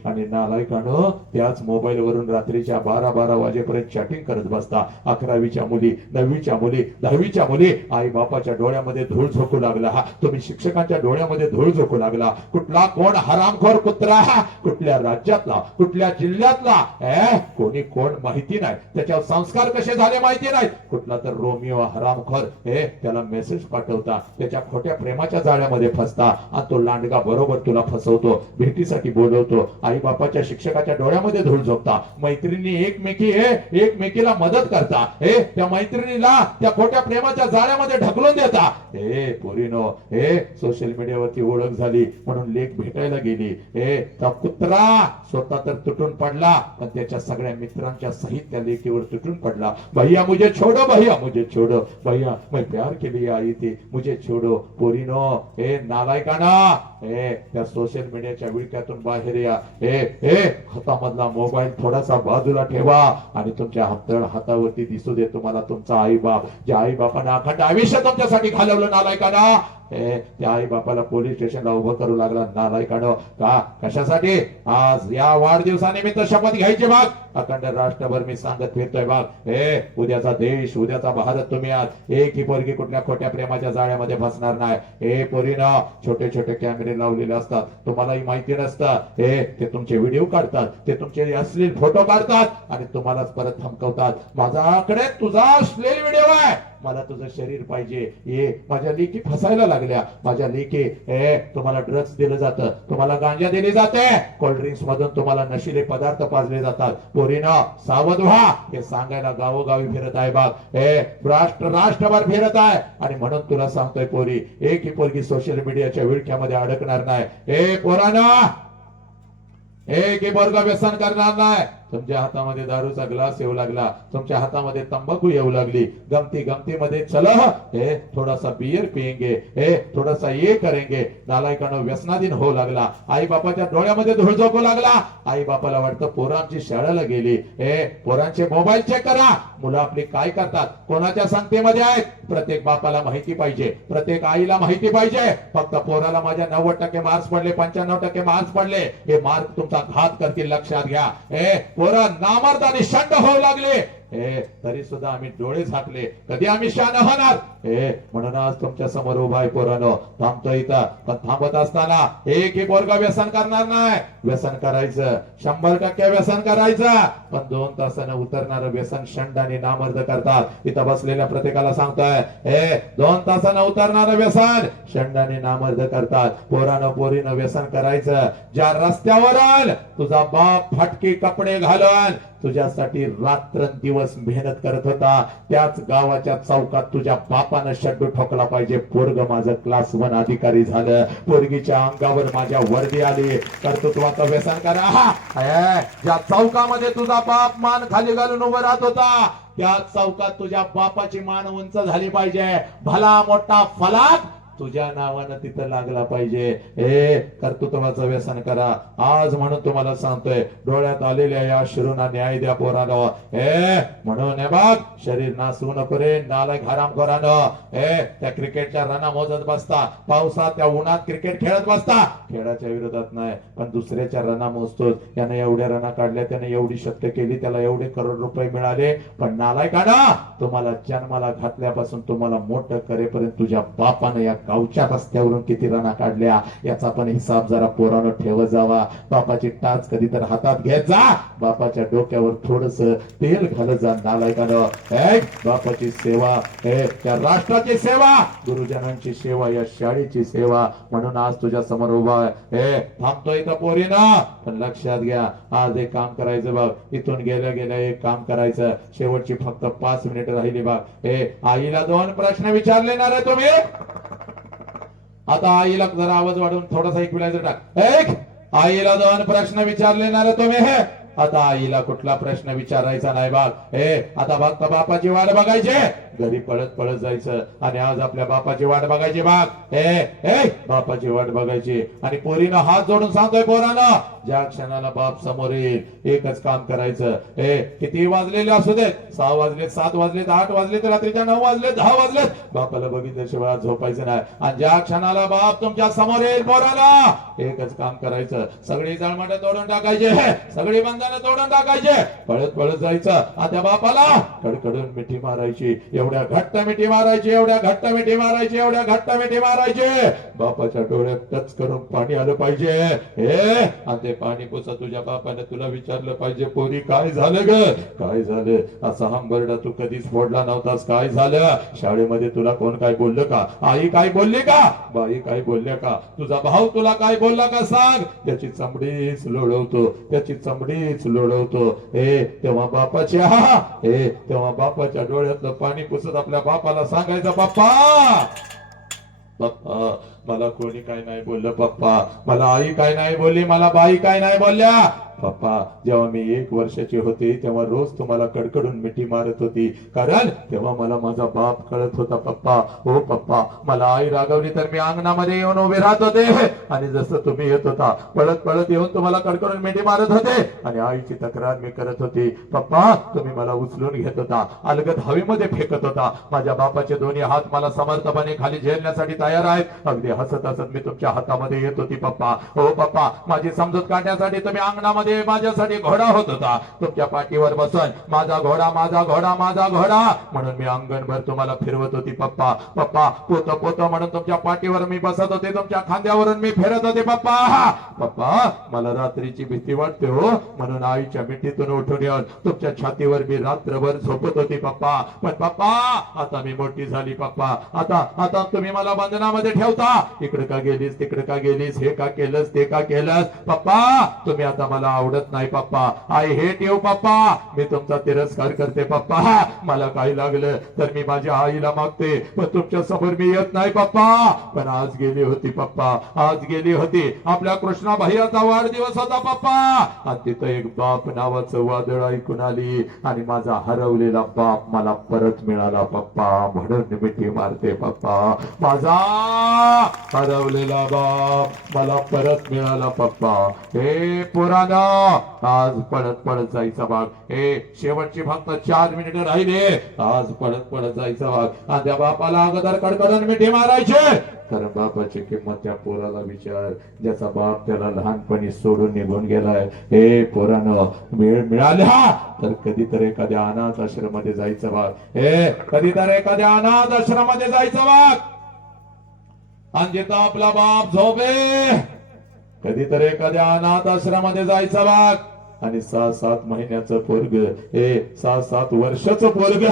आणि नालायकानो, त्याच मोबाईल वरून रात्रीच्या 12-12 वाजेपर्यंत चॅटिंग करत बसता. 11वीच्या मुली, 9वीच्या मुली, 10वीच्या मुली. आई बापाच्या डोळ्यामध्ये धूळ झोकू लागला, तुम्ही शिक्षकांच्या डोळ्यामध्ये धूळ झोकू लागला. कुठला कोण हरामखोर कुत्रा, कुठल्या राज्यातला, कुठल्या जिल्ह्यातला, कोणी कोण माहिती नाही, त्याच्यावर संस्कार कसे झाले माहिती नाही. कुठला तर रोमिओ हरामखोर, त्याला मेसेज पाठवता, त्याच्या खोट्या प्रेमाच्या जाळ्यामध्ये फसता, आणि तो लांडगा बरोबर तुला फसवतो, भेटीसाठी बोलवतो. आई बापाच्या शिक्षकाच्या डोळ्यामध्ये धूळ झोपता. मैत्रिणी एकमेकीला मदत करता, त्या मैत्रिणीला त्या खोट्या प्रेमाच्या जाळ्यामध्ये ढकलून देता. पोरीनो, सोशल मीडियावरती ओळख झाली म्हणून लेक भेटायला गेली, त्या कुत्रा स्वतः तर तुटून पडला, पण त्याच्या सगळ्या मित्रांच्या सहित त्या लेकीवर तुटून पडला. भैया मुझे छोड़ो, भैया मुझे छोड़ो, भैया मैं प्यार के लिए आई थी, मुझे छोड़ो. पोरीनो, नालायकाना, त्या सोशल मीडियाच्या विळख्यातून बाहेर या. हातामधला मोबाईल थोडासा बाजूला ठेवा आणि तुमच्या हातावरती दिसू दे तुम्हाला तुमचा आई बाप, ज्या आई बापानं अखंड आयुष्य तुमच्यासाठी घालवलं. नालायकाना, त्या आई बापाला पोलीस स्टेशनला उभं करू लागला. नालायकानो, का कशासाठी? आज या वाढदिवसानिमित्त शपथ घ्यायची बाग, अखंड राष्ट्रभर मी सांगत फिरतोय बाग. उद्याचा देश, उद्याचा भारत तुम्ही आज एक ही पोरगी कुठल्या खोट्या प्रेमाच्या जाळ्यामध्ये फसणार नाही. पोरीना, छोटे छोटे कॅमेरे लावलेले असतात, तुम्हालाही माहिती नसतं. ते तुमचे व्हिडिओ काढतात, ते तुमचे अश्लील फोटो काढतात आणि तुम्हालाच परत थमकवतात. माझ्याकडे तुझा अश्लील व्हिडिओ आहे, मला तुझं शरीर पाहिजे. ये माझ्या लेकी फसायला लागल्या, माझ्या लेकी तुम्हाला ड्रग्स दिलं जातं, तुम्हाला गांजा दिली जाते, कोल्ड्रिंक्स मधून तुम्हाला नशिले पदार्थ पाजले जातात. पोरीनं सावध व्हा, हे सांगायला गावोगावी फिरत आहे बाग. राष्ट्रभर फिरत आहे. आणि म्हणून तुला सांगतोय पोरी, एक ही पोरगी सोशल मीडियाच्या विळख्यामध्ये अडकणार नाही. पोरानं एक ही पोरगा व्यसन करणार नाही. तुमच्या हातामध्ये दारूचा ग्लास येऊ लागला, तुमच्या हातामध्ये तंबाखू येऊ लागली, गमती गमती मध्ये चल थोडासा बियर पिएंगे, थोडासा ये करेंगे, नालायकानं व्यसनाधीन होऊ लागला. आई बापाच्या डोळ्यामध्ये धूळ झोकू लागला. आई बापाला वाटतं पोरं आमची शाळेला गेली. पोरांचे मोबाईल चेक करा, मुलं आपली काय करतात, कोणाच्या संगतीमध्ये आहेत. प्रत्येक बापाला माहिती पाहिजे, प्रत्येक आईला माहिती पाहिजे. फक्त पोराला माझ्या 90% मार्क्स पडले, 95% मार्क्स पडले, हे मार्क तुमचा घात करतील, लक्षात घ्या. पोरं नामर्दाने शंड होऊ लागले, तरी सुद्धा आम्ही डोळे झाकले, कधी आम्ही शान होणार. म्हणून आज तुमच्या समोर उभा आहे पोरांनो. थांबतो इथं, पण थांबत असताना एक पोरगा व्यसन करणार नाही. व्यसन करायचं, 100% व्यसन करायचं, पण 2 तासानं उतरणारं व्यसन शंड आणि नामर्द करतात. इथं बसलेल्या प्रत्येकाला सांगतोय, 2 तासानं उतरणारं व्यसन शंड आणि नामर्द करतात. पोरानं पोरीनं व्यसन करायचं. ज्या रस्त्यावर तुझा बाप फटके कपडे घालून तुझ्यासाठी रात्रंदिवस मेहनत करत होता, त्याच गावाच्या चौकात तुझ्या बापानं शड्डू ठोकला पाहिजे. पोरग माझं क्लास 1 अधिकारी झालं, पोरगीच्या अंगावर माझ्या वर्दी आली, कर्तृत्वाचं व्यसन करा. ज्या चौकामध्ये तुझा बाप मान खाली घालून उभं राहत होता, त्या चौकात तुझ्या बापाची मान उंच झाली पाहिजे. भला मोठा फलाट तुझ्या नावानं तिथं लागला पाहिजे. कर्तृत्वाचं व्यसन करा. आज म्हणून तुम्हाला सांगतोय, डोळ्यात आलेल्या या अश्रूंना न्याय द्या पोरानो. म्हणून बघ, शरीर नासवू नको रे नालायक हरामखोरानं. त्या क्रिकेटच्या रना मोजत बसता, पावसात त्या उन्हात क्रिकेट खेळत बसता. खेळाच्या विरोधात नाही, पण दुसऱ्याच्या रना मोजतोच. याने एवढ्या रना काढल्या, त्याने एवढी शतक केली, त्याला एवढे करोड रुपये मिळाले. पण नालायकानं तुम्हाला जन्माला घातल्यापासून तुम्हाला मोठं करेपर्यंत तुझ्या बापानं या गावच्या रस्त्यावरून किती रना काढल्या, याचा पण हिसाब जरा पोरानं ठेवत जावा. बापाची टाच कधी तर हातात घेत जा, बापाच्या डोक्यावर थोडस तेल घालत जा नालायकानं. बापाची सेवा, त्या राष्ट्राची सेवा, गुरुजनांची सेवा, या शाळेची सेवा. म्हणून आज तुझ्या समोर उभा आहे. थांबतोय का पोरीना, पण लक्षात घ्या, आज एक काम करायचं बघ. इथून गेल्या गेल्या एक काम करायचं. शेवटची फक्त 5 मिनिटं राहिली बघ. आईला 2 प्रश्न विचारले ना रे तुम्ही. आता आईला जरा आवाज वाढवून थोडासा इक्विलायझर टाक. आईला 2 प्रश्न विचारले ना रे तुम्ही. आता आईला कुठला प्रश्न विचारायचा नाही बाग. आता फक्त बापाची वाट बघायची, घरी पळत पळत जायचं आणि आज आपल्या बापाची वाट बघायची बाग. बापाची वाट बघायची. आणि पोरीनं हात जोडून सांगतोय पोरानं, ज्या क्षणाला बाप समोर येईल एकच काम करायचं. किती वाजलेले असू देत, 6 वाजलेत, 7 वाजलेत, 8 वाजलेत, रात्रीच्या 9 वाजलेत, 10 वाजलेत, बापाला बघितल्याशिवाय झोपायचं नाही. आणि ज्या क्षणाला बाप तुमच्या समोर येईल पोरानं एकच काम करायचं, सगळी जळमाट तोडून टाकायचे, सगळी बंधनं तोडून टाकायचे, पळत पळत जायचं. त्या बापाला कडकडून मिठी मारायची, एवढ्या घट्ट मिठी मारायची, एवढ्या घट्ट मिठी मारायची, एवढ्या घट्ट मिठी मारायची, बापाच्या डोळ्यात टच करून पाणी आलं पाहिजे. आणि ते पाणी पुसा तुझ्या बापाने तुला विचारलं पाहिजे, पोरी काय झालं ग, काय झालं, असा हंबरडा तू कधीच फोडला नव्हतास, काय झालं, शाळेमध्ये तुला कोण काय बोललं का, आई काय बोलली का, बाई काय बोलल्या का, तुझा भाऊ तुला काय बोलला का सांग. त्याची चमडीच लोळवतो, त्याची चमडीच लोळवतो. तेव्हा बापाच्या डोळ्यातलं पाणी पुसत आपल्या बापाला सांगायचं, बाप्पा बाप्पा मला कोणी काय नाही बोललं, पप्पा मला आई काय नाही बोलली, मला बाई काय नाही बोलल्या. पप्पा जेव्हा मी 1 वर्षाची होती तेव्हा रोज तुम्हाला कडकडून मिठी मारत होती, कारण तेव्हा मला माझा बाप कळत होता. पप्पा हो पप्पा, मला आई रागवली तर मी अंगणामध्ये येऊन उभे राहत होते आणि जसं तुम्ही येत होता पळत पळत येऊन तुम्हाला कडकडून मिठी मारत होते आणि आईची तक्रार मी करत होती. पप्पा तुम्ही मला उचलून घेत होता, अलगद हवेमध्ये फेकत होता. माझ्या बापाचे दोन्ही हात मला समर्थपणे खाली झेलण्यासाठी तयार आहेत, अगदी हसत हसत मी तुमच्या हातामध्ये येत होती पप्पा. हो पप्पा, माझी समजूत काढण्यासाठी तुम्ही अंगणामध्ये माझ्यासाठी घोडा होत होता. तुमच्या पाठीवर बसून माझा घोडा माझा घोडा माझा घोडा म्हणून मी अंगणभर तुम्हाला फिरवत होती पप्पा. पप्पा, पोत पोत म्हणून तुमच्या पाठीवर मी बसत होते, तुमच्या खांद्यावरून मी फिरत होते पप्पा. पप्पा, मला रात्रीची भीती वाटते हो, म्हणून आईच्या मिठीतून उठून येऊन तुमच्या छातीवर मी रात्रभर झोपत होती पप्पा. पण पप्पा, आता मी मोठी झाली पप्पा. आता आता तुम्ही मला बंधनामध्ये ठेवता. इकडे का गेलीस, तिकडे का गेलीस, हे का केलंस, ते का केलंस पप्पा. तुम्ही आता मला आवडत नाही पप्पा. आय हेट यू पप्पा. मी तुमचा तिरस्कार करते पप्पा. मला काही लागलं तर मी माझ्या आईला मागते, पण तुमच्या समोर मी येत नाही पप्पा. पण आज गेली होती पप्पा, आज गेली होती. आपल्या कृष्णा भैयाचा वाढदिवस होता पप्पा, आणि तिथं एक बाप नावाचं वादळ ऐकून आली, आणि माझा हरवलेला बाप मला परत मिळाला पप्पा. म्हणून मिठी मारते पप्पा. माझा हरवलेला बाप मला परत मिळाला पप्पा. हे पुराणा, आज पळत पळत जायचा भाग. हे शेवटची फक्त 4 मिनिटं राहिले. आज पळत पळत जायचा भाग. आणि त्या बापाला अगोदर कडकडून मिठी मारायचे. कारण बापाची किंमत त्या पोराला विचार, ज्याचा बाप त्याला लहानपणी सोडून निघून गेलाय. हे पोरानं, वेळ मिळाला तर कधीतरी एखाद्या अनाथ आश्रमामध्ये जायचं भाग. हे कधीतरी एखाद्या अनाथ आश्रमामध्ये जायचं भाग. आणि जिथं आपला बाप झोपे, कधीतरी एखाद्या अनाथ आश्रमामध्ये जायचा भाग. आणि 6-7 महिन्याचं पोरग, हे 6-7 वर्षाचं पोरग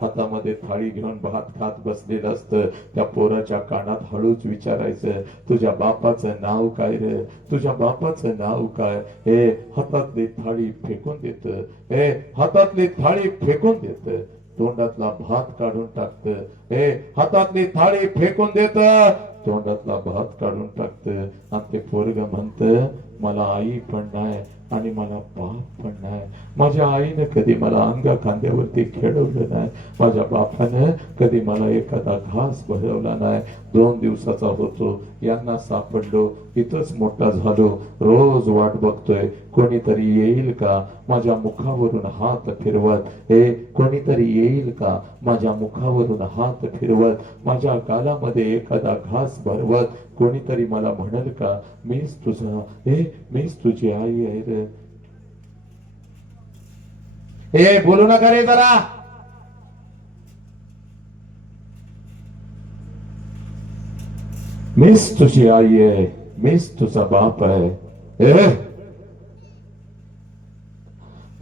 हातामध्ये थाळी घेऊन भात खात बसलेलं असतं. त्या पोराच्या कानात हळूच विचारायचं, तुझ्या बापाचं नाव काय रे, तुझ्या बापाचं नाव काय. हे हातातली थाळी फेकून देत, हे हातातली थाळी फेकून देत, तोंडातला भात काढून टाकत. हे हातातली थाळी फेकून देत, तोंडातला भात काढून टाकत. आणि ते पोरग म्हणत, मला आई पण नाही आणि मला बाप पण नाही. माझ्या आईने कधी मला अंगा खांद्यावरती खेळवलं नाही. माझ्या बापानं कधी मला एखादा घास भरवला नाही. 2 दिवसाचा होतो, यांना सापडलो, इथंच मोठा झालो. रोज वाट बघतोय, कोणीतरी येईल का माझ्या मुखावरून हात फिरवत. हे कोणीतरी येईल का माझ्या मुखावरून हात फिरवत, माझ्या गालामध्ये एखादा घास भरवत. कोणीतरी मला म्हणेल का, मीच तुझा, हे मीच तुझी आई आहे रे. हे बोलू नका रे जरा. मीच तुझी आई आहे, मीच तुझा बाप आहे.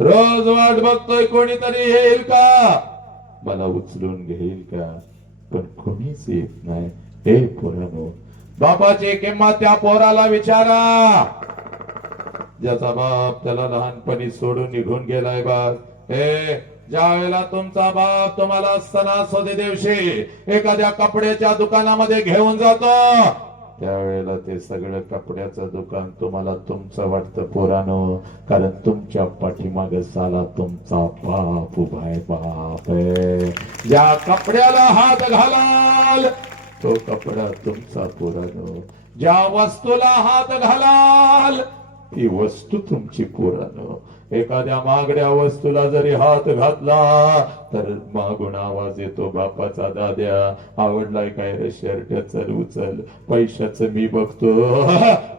रोज वाट बघतोय, कोणीतरी येईल का मला उचलून घेईल का, पण कोणीच येत नाही. हे पोरांनो, बापाची किंमत त्या पोराला विचारा, ज्याचा बाप त्याला लहानपणी सोडून निघून गेलाय. बाप, हे ज्या वेळेला तुमचा बाप तुम्हाला सणासुदी दिवशी एखाद्या कपड्याच्या दुकानामध्ये घेऊन जातो, त्यावेळेला ते सगळं कपड्याचं दुकान तुम्हाला तुमचं वाटतं पोरानो. कारण तुमच्या पाठीमाग साला तुमचा बाप उभा आहे. बाप आहे, ज्या कपड्याला हात घालाल तो कपडा तुमचा पोरानो. ज्या वस्तूला हात घालाल ती वस्तू तुमची पोरानो. एखाद्या महागड्या वस्तूला जरी हात घातला तर मागून आवाज येतो बापाचा, दाद्या आवडलाय काय रे शर्ट, चल उचल, पैशाचं मी बघतो,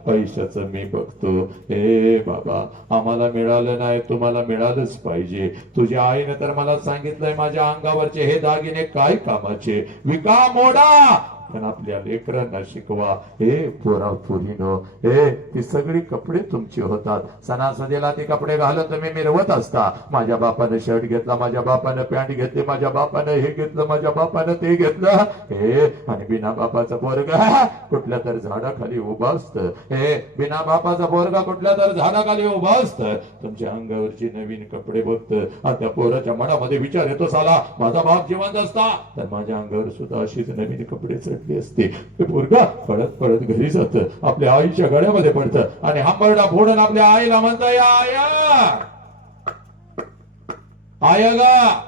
पैशाचं मी बघतो. हे बाबा, आम्हाला मिळालं नाही, तुम्हाला मिळालंच पाहिजे. तुझ्या आईने तर मला सांगितलंय, माझ्या अंगावरचे हे दागिने काय कामाचे, विका मोडा, पण आपल्या लेकरांना शिकवा. हे पोरा पोरीनो, हे ती सगळी कपडे तुमची होतात. सणासुदीला ती कपडे घालून तुम्ही मिरवत असता. माझ्या बापानं शर्ट घेतला, माझ्या बापानं पॅन्ट घेतली, माझ्या बापानं हे घेतलं, माझ्या बापानं ते घेतलं. हे आणि बिना बापाचं पोरगा कुठल्या तर झाडाखाली उभा असतं. हे बिना बापाचा पोरगा कुठल्या तर झाडाखाली उभा असतं. तुमच्या अंगावरची नवीन कपडे बघतं, आणि त्या पोराच्या मनामध्ये विचार येतो, साला माझा बाप जिवंत असता तर माझ्या अंगावर सुद्धा अशीच नवीन कपडे चढली असते. ते पोरगा पळत पळत घरी जात, आपल्या आईच्या गळ्यामध्ये पडतं, आणि हांबरडा फोडून आपल्या आईला म्हणतं, आया आया गा,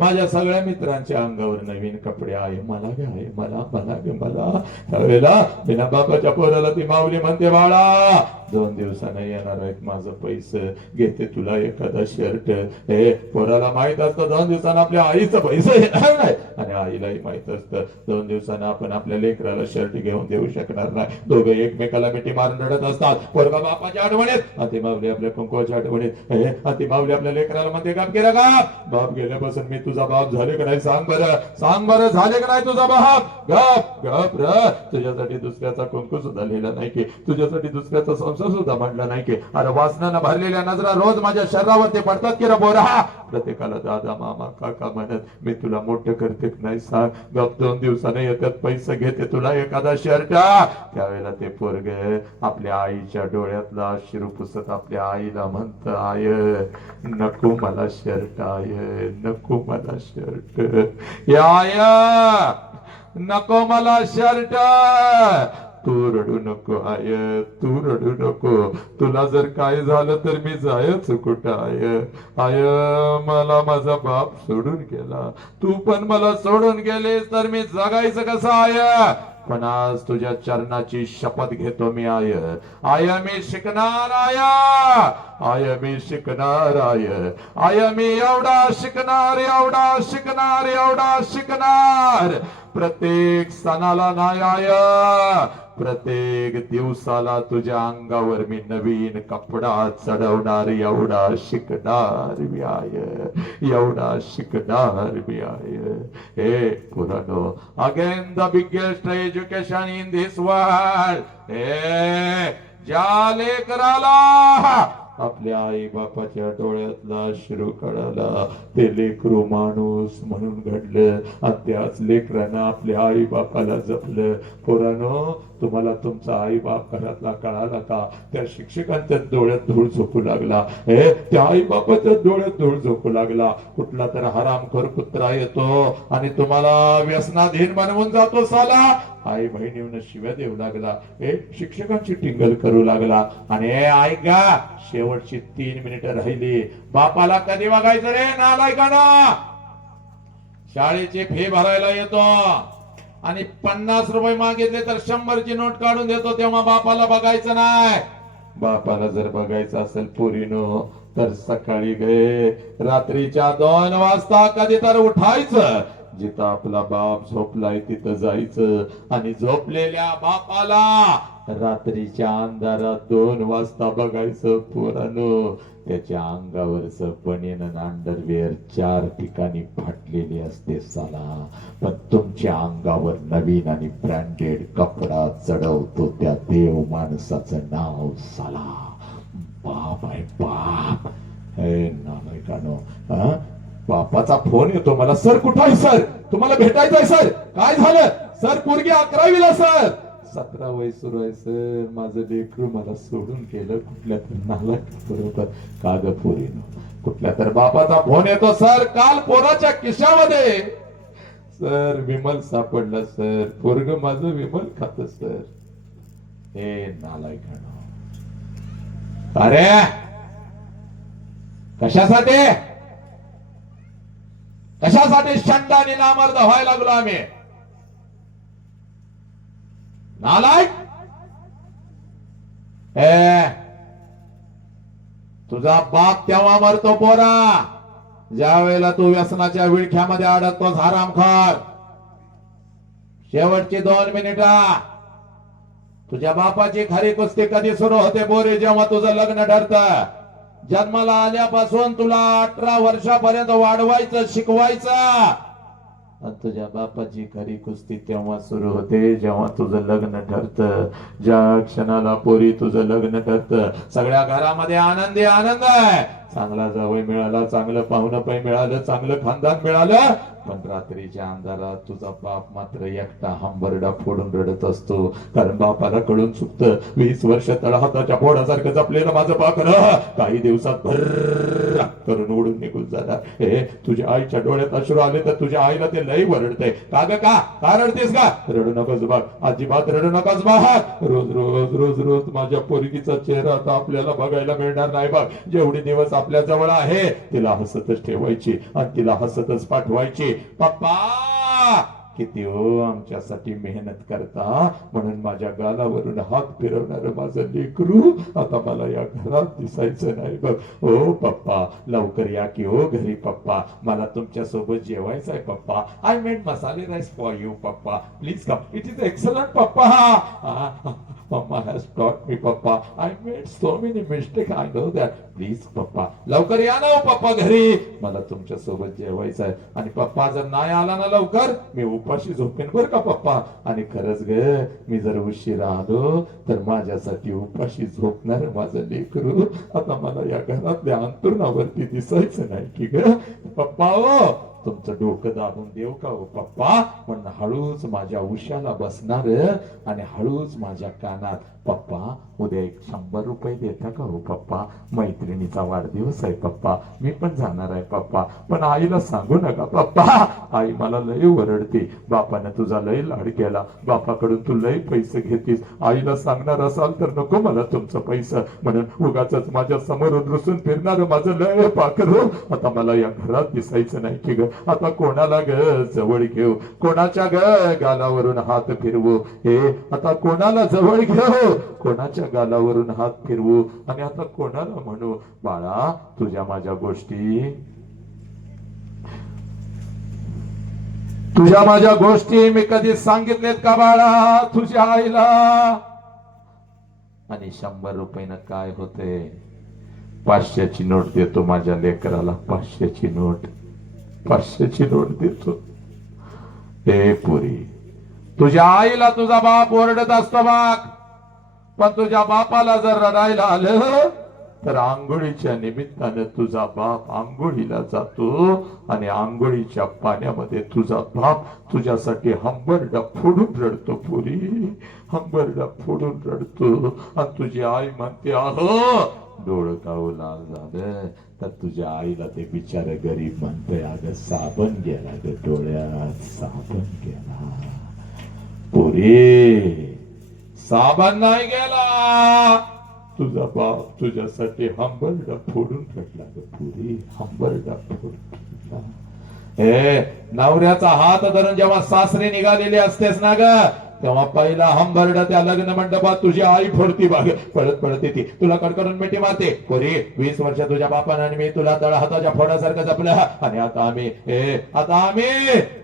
माझ्या सगळ्या मित्रांच्या अंगावर नवीन कपडे आहे, मला घ्या, मला मला मला. त्यावेळेला बिना बापाच्या पोराला ती माऊली म्हणते, बाळा 2 दिवसानं येणार आहेत माझं पैसे, घेते तुला एखादा शर्ट. हे पोराला माहित असतं 2 दिवसानं आपल्या आईचं पैसे येणार नाही, आणि आईलाही माहित असतं 2 दिवसानं आपण आपल्या लेकराला शर्ट घेऊन देऊ शकणार नाही. दोघे एकमेकाला मिठी मारून रडत असतात. पोरगा बापाच्या आठवणीत, आणि माऊली आपल्या कुंकवाच्या आठवणीत. आणि माऊली आपल्या लेकराला म्हणते गप गेला का, बाप गेल्यापासून मी तुझा बाप झाले का नाही सांग बरं, सांग बरं झाले का नाही तुझा बाप. गप गप र, तुझ्यासाठी दुसऱ्याचा कुंकू सुद्धा लिहिला नाही की, तुझ्यासाठी दुसऱ्याचा संसार सुद्धा मांडला नाही की. अरे वासनानं भरलेल्या नजरा रोज माझ्या शरीरावरती पडतात की रे बोरा. प्रत्येकाला दादा मामा काका म्हणत मी तुला मोठं करते नाही सांग. गप 2 दिवसाने येतात पैसे, घेते तुला एखादा शर्ट. त्यावेळेला ते पोरग आपल्या आईच्या डोळ्यातला अश्रू पुसत आपल्या आईला म्हणत, आय नको मला शर्ट, आय नको मला शर्ट, आय नको मला शर्ट. तू रडू नको आय, तू रडू नको. तुला जर काय झालं तर मी जायच कुठं आय. आय मला माझा बाप सोडून गेला, तू पण मला सोडून गेलेस तर मी जगायचं कसं आय. पण आज तुझ्या चरणाची शपथ घेतो मी आय. आय मी शिकणार आय, आय मी शिकणार आय. आय मी एवढा शिकणार, एवढा शिकणार, एवढा शिकणार. प्रत्येक सणाला नाही आय, प्रत्येक दिवसाला तुझ्या अंगावर मी नवीन कपडा चढवणार, एवढा शिकणार मी आय, एवढा शिकणार मी आय. हे पुरानो, again the biggest education in this world. हे ज्या लेकराला आपल्या आई बापाच्या डोळ्यातला अश्रू कळाला, ते लेकरू माणूस म्हणून घडलं, आणि त्याच लेकरानं आपल्या आई बापाला जपलं. पोरानो, तुम्हाला तुमचा आई बाप घरातला कळाला का? त्या शिक्षकांच्या डोळ्यात धूळ झोपू लागला, त्या आई बापाच्या डोळ्यात धूळ झोपू लागला. कुठला तर हरामखोर कुत्रा येतो आणि तुम्हाला व्यसनाधीन बनवून जातो साला. आई बहिणीनं शिव्या देऊ लागला, शिक्षकांची टिंगल करू लागला. आणि ऐका, शेवटची 3 मिनिटं राहिली. बापाला कधी बघायचं रे नालायकांना? शाळेची फी भरायला येतो आणि 50 रुपये मागितले तर 100ची नोट काढून देतो, तेव्हा बापाला बघायचं नाही. बापाला जर बघायचं असेल पोरीनो तर सकाळी गे रात्रीच्या 2 वाजता कधी तर उठायचं. जिथं आपला बाप झोपलाय तिथं जायचं, आणि झोपलेल्या बापाला रात्रीच्या अंधारात 2 वाजता बघायचं. पोरानो, त्याच्या अंगावरच बनियन आणि अंडरवेअर 4 ठिकाणी फाटलेली असते साला, पण तुमच्या अंगावर नवीन आणि ब्रँडेड कपडा चढवतो त्या देव माणसाचं नाव साला बाप आहे. बाप हे नालायकानो, बापाचा फोन येतो मला, सर कुठं आहे सर, तुम्हाला भेटायचंय सर, काय झालं सर, पोरगी 11वीला सर. 17 वय सुरू आहे सर, माझं लेकरू मला सोडून गेलं कुठल्या तर नालायक बरोबर. का ग पोरीनो? कुठल्या तर बापाचा फोन येतो, सर काल पोराच्या खिशामध्ये सर विमल सापडला सर, पोरग माझं विमल खात सर. हे नालायकानो, अरे कशासाठी कशासाठी शंडाने नामर्द व्हायला लागलो आम्ही? नालायक, तुझा बाप तेव्हा मरतो पोरा ज्या वेळेला तू व्यसनाच्या विळख्यामध्ये अडकतोस हरामखोर. शेवटची 2 मिनिटं. तुझ्या बापाची खरी कुस्ती कधी सुरू होते बोरे? जेव्हा तुझं लग्न ठरतं. जन्माला आल्यापासून तुला 18 वर्षापर्यंत वाढवायचं, शिकवायचं. तुझ्या बापाची खरी कुस्ती तेव्हा सुरू होते जेव्हा तुझं लग्न ठरतं. ज्या क्षणाला पोरी तुझं लग्न ठरतं, सगळ्या घरामध्ये आनंदी आनंद आहे. चांगला जावई मिळाला, चांगलं पाहुणं पै मिळालं, चांगलं खानदान मिळालं, पण रात्रीच्या अंधारात तुझा बाप मात्र एकटा हंबरडा फोडून रडत असतो. कारण बापाला कळून चुकतं, 20 वर्ष तळहाताच्या फोडासारखं जपलेलं माझं पाखर काही दिवसात भर करून उडून निघून जाणार. तुझ्या आईच्या डोळ्यात अश्रू आले तर तुझ्या आईला ते लई वरडते. का ग, का रडतेस का? रडू नकोस बाग, अजिबात रडू नकोस बाग. रोज रोज रोज रोज माझ्या पोरगीचा चेहरा आता आपल्याला बघायला मिळणार नाही बघ. जेवढे दिवस आपल्या जवळ आहे तिला हसतच ठेवायची आणि तिला हसतच पाठवायची. पप्पा किती हो आमच्यासाठी मेहनत करता, म्हणून माझ्या गालावरून हात फिरवणार माझं लेकरू आता मला या घरात दिसायचं नाही बघ. हो पप्पा लवकर या की हो घरी पप्पा, मला तुमच्या सोबत जेवायचं आहे पप्पा. आय मेड मसाले राईस फॉर यू पप्पा, please come. It is excellent पप्पा. Mama has taught me papa. I made so many mistakes. I know that. Please पप्पा लवकर या ना हो पप्पा घरी, मला तुमच्या सोबत जेवायचं आहे. आणि पप्पा जर नाही आला ना लवकर मी उपाशी झोपेन बर का पप्पा. आणि खरंच ग मी जर उशिरा आलो तर माझ्यासाठी उपाशी झोपणार माझं लेकरू आता मला या घरातल्या अंतरुणावरती दिसायचं नाही की ग पप्पा. हो तुमचं डोकं दाबून देऊ का हो पप्पा, म्हणून हळूच माझ्या उशाला बसणार आणि हळूच माझ्या कानात पप्पा उद्या 100 रुपये देता का हो पप्पा, मैत्रिणीचा वाढदिवस आहे पप्पा, मी पण जाणार आहे पप्पा, पण आईला सांगू नका पप्पा. आई मला लय ओरडते, बापाने तुझा लय लाड केला, बापाकडून तू लय पैसे घेतीस, आईला सांगणार असाल तर नको मला तुमचं पैसे, म्हणून उगाच माझ्या समोरून रुसून फिरणार माझं लय पाखरू आता मला या घरात दिसायचं नाही की ग. आता कोणाला ग जवळ घेऊ, कोणाच्या ग गालावरून हात फिरवू, हे आता कोणाला जवळ घेऊ, कोणाच्या गालावरून हात फिरवू, आणि आता कोणाला म्हणू बाळा तुझ्या माझ्या गोष्टी, तुझ्या माझ्या गोष्टी मी कधी सांगितलेत का बाळा तुझ्या आईला. आणि 100 रुपयानं काय होते, 500ची नोट देतो माझ्या लेकराला, 500ची नोट, 500ची नोट देतो. हे पुरी तुझ्या आईला तुझा बाप ओरडत असतो बाग, पण तुझ्या बापाला जर रडायला आलं तर आंघोळीच्या निमित्तानं तुझा बाप आंघोळीला जातो आणि आंघोळीच्या पाण्यामध्ये तुझा बाप तुझ्यासाठी हंबरडा फोडून रडतो पुरी, हंबरडा फोडून रडतो. आणि तुझी आई म्हणते आहो डोळं काव लाल झालं तर तुझ्या आईला ते बिचारे गरीब म्हणतोय अगं साबण गेला ग डोळ्यात, साबण गेला पुरी, साबण नाही गेला, तुझा बाप तुझ्यासाठी हंबरडा फोडून रडला ग पुरी, हंबरडा फोडून. हे नवऱ्याचा हात धरून जेव्हा सासरी निघालेली असतेस ना ग तेव्हा पहिला हंबरडा त्या लग्न मंडपात तुझी आई फोडती बाग, पळत पळत येते तुला कडकडून मिठी मारते, पोरी 20 वर्ष तुझ्या बापानं आणि मी तुला तळ हाताच्या फोडासारखं जपलं, आणि आता आम्ही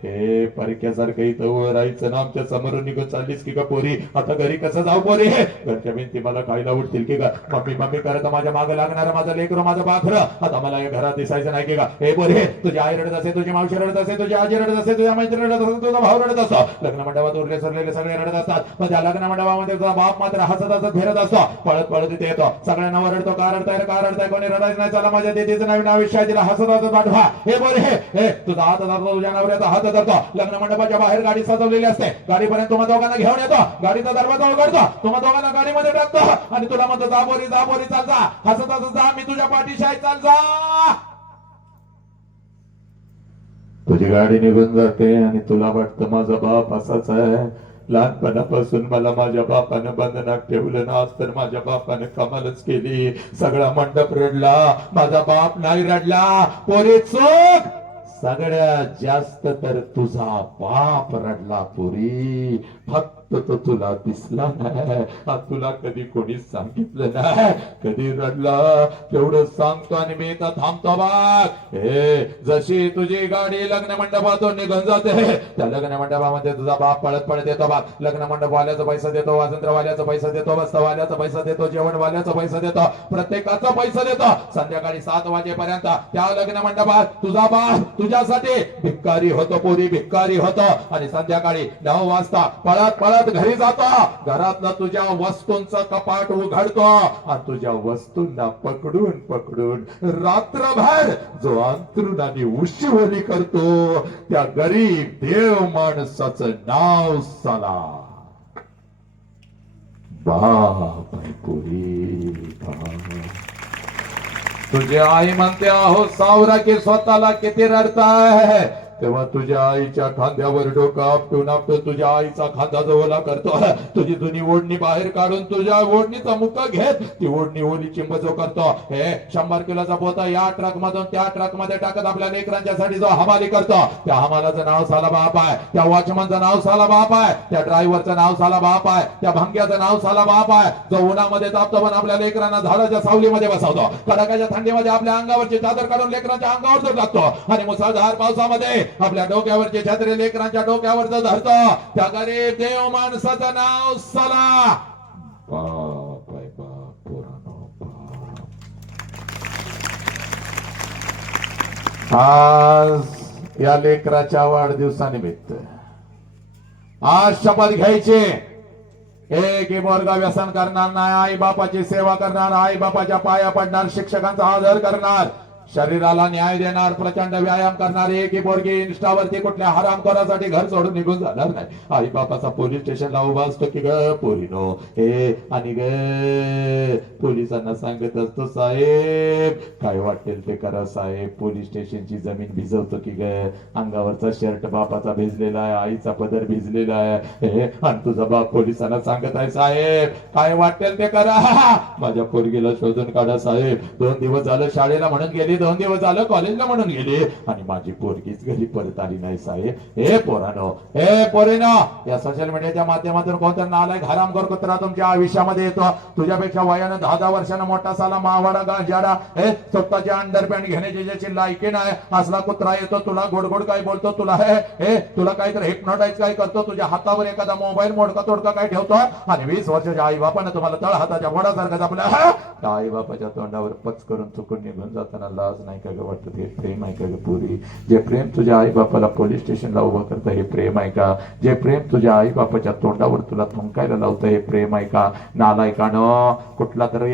हे परक्यासारखं इथं राहायचं ना आमच्या समोरून निघून चाललीस की का पोरी, आता घरी कसं जाऊ पोरी, घरच्या भिंती मला खायला उठतील की का, मम्मी मम्मी करत माझ्या मागे लागणार माझं लेकरं माझं पाखरं आता मला या घरात दिसायचं नाही की का. हे पोरी तुझी आई रडत असे, तुझी मावशी रडत असे, तुझी आजी रडत असे, तुझ्या मैत्री रडत असे, तुझा भाऊ रडत असतो, लग्न मंडपात उरले सरलेले सगळे रडत असतात, पण त्या लग्न मंडपामध्ये तुझा बाप मात्र हसत हसत फिरत असतो, पळत पळत इथे येतो, सगळ्यांना रडतो का रडताय कोणी रडायचं नाही, चला माझ्या दिदीचं नवीन आयुष्य तिला हसत हसत पाठवा. हे बोले हे तुझा हात धरतो, तुझ्या नवऱ्याचा हात धरतो, लग्न मंडपाच्या बाहेर गाडी सजवलेली असते, गाडीपर्यंत तुम्हा दोघांना घेऊन येतो, गाडीचा दरवाजा उघडतो, तुम्हा दोघांना गाडीमध्ये टाकतो आणि तुला म्हणतो जा बोरी चाल जा, हसत हसत जा, मी तुझ्या पाठीशी आहे चाल जा. तुझी गाडी निघून जाते आणि तुला वाटतं माझा बाप असाच आहे, लहानपणापासून मला माझ्या बापानं बंधनात ठेवलं ना, आज तर माझ्या बापानं कमालच केली, सगळा मंडप रडला, माझा बाप नाही रडला. पोरी चूक, सगळ्यात जास्त तर तुझा बाप रडला पोरी, फक्त तो तुला दिसला नाही, तुला कधी कोणी सांगितलं नाही कधी रडला, तेवढं सांगतो आणि मी इथं थांबतो बाग. हे जशी तुझी गाडी लग्न मंडपातून निघून जाते त्या लग्न मंडपामध्ये तुझा बाप पळत पळत येतो बाग, लग्न मंडप वाल्याचा पैसा देतो, वाजंत्रवाल्याचा पैसा देतो, बस्तवाल्याचा पैसा देतो, जेवणवाल्याचा पैसा देतो, प्रत्येकाचा पैसा देतो, संध्याकाळी 7 वाजेपर्यंत त्या लग्न मंडपात तुझा बाप तुझ्यासाठी भिक्कारी होतो पोरी, भिक्कारी होतो, आणि संध्याकाळी 9 वाजता पळत पळत घरी जातो, घरातलं तुझ्या वस्तूंचं कपाट उघडतो आणि तुझ्या वस्तूंना पकडून पकडून रात्रभर जो अंतरुणाने उशिवली करतो त्या गरीब देव माणसाचं नाव साला बाप आहे पोरी, तुझी आई म्हणते अहो सावरा की स्वतःला किती रडताय, तेव्हा तुझ्या आईच्या खांद्यावर डोकं आपटून आपटून तुझ्या आईचा खांदा जवळला करतो, तुझी जुनी ओढणी बाहेर काढून तुझ्या ओढणीचा मुक्का घेत ती ओढणी ओली चिंबजो करतो. हे 100 किलोचा पोता या ट्रक मधून त्या ट्रक मध्ये टाकत आपल्या लेकरांच्यासाठी जो हमाली करतो, त्या हमालाचं नाव साला बाप आहे, त्या वॉचमनचं नाव साला बाप आहे, त्या ड्रायव्हरचं नाव साला बाप आहे, त्या भंग्याचं नाव साला बाप आहे, जो उन्हामध्ये तापतो पण आपल्या लेकरांना झाडाच्या सावलीमध्ये बसवतो, कडाक्याच्या थंडीमध्ये आपल्या अंगावरची चादर काढून लेकरांच्या अंगावर जो टाकतो, आणि मुसळधार पावसामध्ये आपल्या डोक्यावरची छत्री लेकरांच्या डोक्यावर जो धरतो, त्या गरीब देव माणसाचं नाव साला बाप आहे. बाप पुराणो बाप. आज या लेकराच्या वाढदिवसानिमित्त आज शपथ घ्यायची, एक वर्ग व्यसन करणार नाही, आई बापाची सेवा करणार, आई बापाच्या पाया पडणार, शिक्षकांचा आदर करणार, शरीराला न्याय देणार, प्रचंड व्यायाम करणार, एक पोरगी इंस्टावरती कुठल्या हरामखोरासाठी घर सोडून निघून जाणार नाही. आई बापाचा पोलीस स्टेशनला उभा असतो की ग पोरीनो हे, आणि ग पोलिसांना सांगत असतो साहेब काय वाटेल ते करा साहेब, पोलीस स्टेशनची जमीन भिजवतो की ग, अंगावरचा शर्ट बापाचा भिजलेला आहे, आईचा पदर भिजलेला आहे, आणि तुझा बाप पोलिसांना सांगत आहे साहेब काय वाटेल ते करा, माझ्या पोरगीला शोधून काढा साहेब, 2 दिवस झालं शाळेला म्हणून गेली, 2 दिवस झालं कॉलेजला म्हणून गेली, आणि माझी पोरगीच घरी परत आली नाही साहेब. हे पोरानो, हे पोरीनो, या सोशल मीडियाच्या माध्यमातून कोणत्या नालायक हरामखोर कुत्रा तुमच्या आयुष्यामध्ये येतो, तुझ्यापेक्षा वयानं 10 वर्षांना मोठा साला मावाडा गाजाडा, हे स्वतःच्या अंडरपॅन्ट घेण्याची ज्याची लायकी नाही असला कुत्रा येतो, तुला गोड गोड काय बोलतो, तुला हे तुला काहीतरी हिप्नोटाईज काय करतो, तुझ्या हातावर एखादा मोबाईल मोडका तोडका काय ठेवतो, आणि 20 वर्षाच्या आई बापानं तुम्हाला तळ हाताच्या वडासारखा आपल्या आई बापाच्या तोंडावर पच करून चुकून निघून जाताना लाज नाही का ग वाटत? हे प्रेम आहे का ग पुरी? जे प्रेम तुझ्या आई बापाला पोलीस स्टेशनला उभं करतं हे प्रेम आहे का? जे प्रेम तुझ्या आई बापाच्या तोंडावर तुला थुंकायला लावतं हे प्रेम आहे का? नालायकानं कुठला तर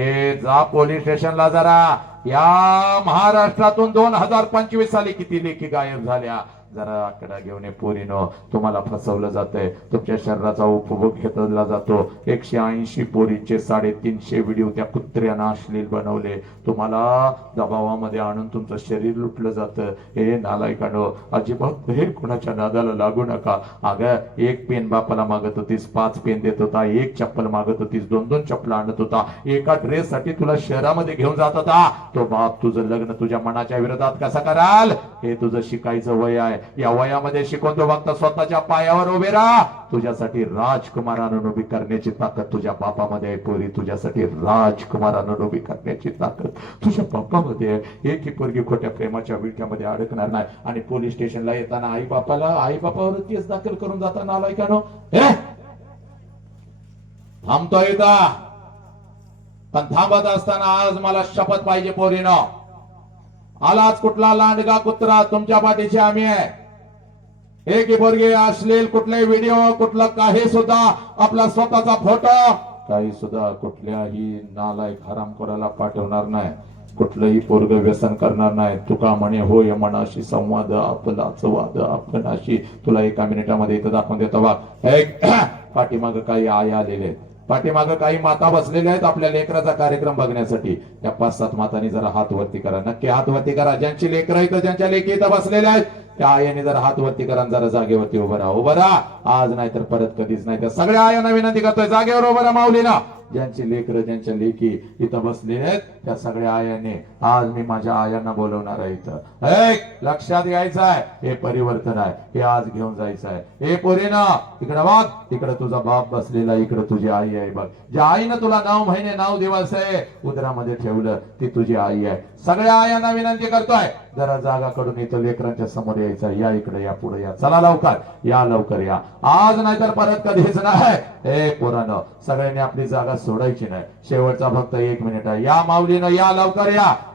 जा पोलीस स्टेशनला जरा. या महाराष्ट्रातून 2025 साली किती लेखी गायब झाल्या जरा आकडा घेऊन ये पोरीनो. तुम्हाला फसवलं जातंय, तुमच्या शरीराचा उपभोग घेतला जातो. 180 पोरींचे 350 व्हिडिओ त्या कुत्र्यानं अश्लील बनवले, तुम्हाला दबावामध्ये आणून तुमचं शरीर लुटलं जातं. हे नालायकानो, अजिबात हे कुणाच्या नादाला लागू नका. अगं 1 पेन बापाला मागत होतीस, 5 पेन देत होता. 1 चप्पल मागत होतीस, 2 चप्पल आणत होता. एका ड्रेस साठी तुला शहरामध्ये घेऊन जात होता. तो बाप तुझं लग्न तुझ्या मनाच्या विरोधात कसं कराल? हे तुझं शिकायचं वय आहे. या वयामध्ये शिकून तो फक्त स्वतःच्या पायावर उभे राहा. तुझ्यासाठी राजकुमारानं उभी करण्याची ताकद तुझ्या बापामध्ये आहे पोरी. तुझ्यासाठी राजकुमारानं उभी करण्याची ताकद तुझ्या बापामध्ये आहे. एक ही पोरगी खोट्या प्रेमाच्या विळख्यामध्ये अडकणार नाही. आणि पोलीस स्टेशनला येताना आई बापावर केस दाखल करून जाताना नालायकानो थांबतो इथं. पण थांबत असताना आज मला शपथ पाहिजे पोरीनो. आलाच कुठला लांडगा कुत्रा, तुमच्या पाठीशी आम्ही आहे. एक पोरगी अश्लील कुठले व्हिडिओ, कुठलं काही सुद्धा आपला स्वतःचा फोटो काही सुद्धा कुठल्याही नालायक हरामखोराला पाठवणार नाही. कुठलंही पोरग व्यसन करणार नाही. तुका म्हणे होय मनाशी संवाद आपलाच वाद आपणाशी. तुला 1 मिनिटामध्ये इथं दाखवून देतो बा. पाठीमाग काही आई आलेले, पाठीमाग काही माता बसलेल्या आहेत आपल्या लेकराचा कार्यक्रम बघण्यासाठी. त्या 5-7 मातांनी जरा हात वरती करा, नक्की हात वरती करा. ज्यांची लेकरं इथं, ज्यांच्या लेकी इथं बसलेल्या आहेत त्या आयाने जरा हात वरती करा, जरा जागेवरती उभं राहा. आज नाही तर परत कधीच नाही. त्या सगळ्या आयांना विनंती करतोय, जागेवर उभं राहा माऊलीना. ज्यांची लेकरं, ज्यांच्या लेकी इथं बसलेले आहेत त्या सगळ्या आयांनी आज मी माझ्या आयांना बोलवणार आहे इथं. लक्षात घ्यायचं आहे, हे परिवर्तन आहे, हे आज घेऊन जायचं आहे. हे पोरीना इकडे बघ, इकडे तुझा बाप बसलेला, इकडे तुझी आई आहे बघ. ज्या आईनं तुला 9 महिने 9 दिवस आहे उदरामध्ये ठेवलं ती तुझी आई आहे. सगळ्या आयांना विनंती करतोय, जरा जागा कडून इथं लेकरांच्या समोर यायचं. या इकडे या, पुढे या, चला लवकर या. आज नाही तर परत कधीच नाही. हे पोरानं सगळ्यांनी आपली जागा सोडायची नाही. शेवटचा फक्त 1 मिनिट आहे. या माऊलीनं, या लवकर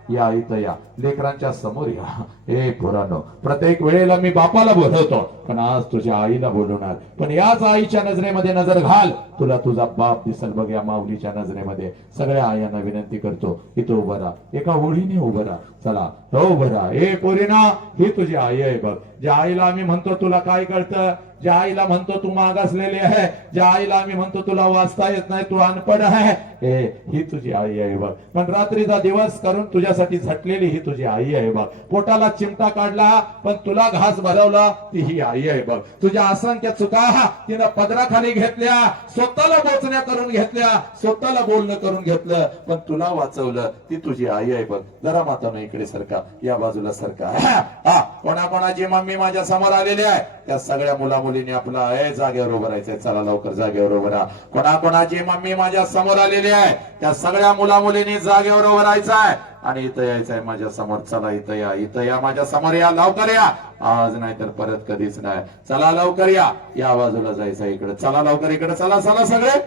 या इथं या, लेकरांच्या समोर या. हे पोरानो, प्रत्येक वेळेला मी बापाला बोलवतो, पण आज तुझ्या आईला बोलवणार. पण याच आईच्या नजरेमध्ये नजर घाल, तुला तुझा बाप दिसल बघ या माऊलीच्या नजरेमध्ये. सगळ्या आयांना विनंती करतो, इथं उभं राहा, एका ओळीने उभं राहा. चला हो उभं राहा. हे पोरीना, ही तुझी आई आहे बघ. ज्या आईला आम्ही म्हणतो तुला काय कळतं, ज्या आईला म्हणतो तू मागासलेली आहे, ज्या आईला आम्ही म्हणतो तुला वाचता येत नाही, तू अनपढ आहे, ही तुझी आई आहे बघ. पण रात्रीचा दिवस करून तुझ्यासाठी तुझ्यासाठी झटलेली ही तुझी आई आहे बघ. पोटाला चिमटा काढला पण तुला घास भरवला ती ही आई आहे बघ. तुझ्या असंख्य चुका तिनं पदराखाली घेतल्या, स्वतःला बोचण्या करून घेतल्या, स्वतःला बोलणं करून घेतलं, पण तुला वाचवलं ती तुझी आई आहे बघ. जरा माता इकडे सरका, या बाजूला सरका. कोणाकोणाची मम्मी माझ्या समोर आलेली आहे त्या सगळ्या मुला मुलींनी आपला जागेवर उभं राहायचंय. चला लवकर जागेवर उभं राहा. कोणाकोणाची मम्मी माझ्या समोर आलेली आहे त्या सगळ्या मुला मुलींनी जागेवर उभं राहायचंय आणि इथं यायचंय माझ्या समोर. चला इथं या, इथं या, माझ्या समोर या, लवकर या. आज नाही तर परत कधीच नाही. चला लवकर या, या बाजूला जायचं इकडे. चला लवकर इकडे, चला चला सगळे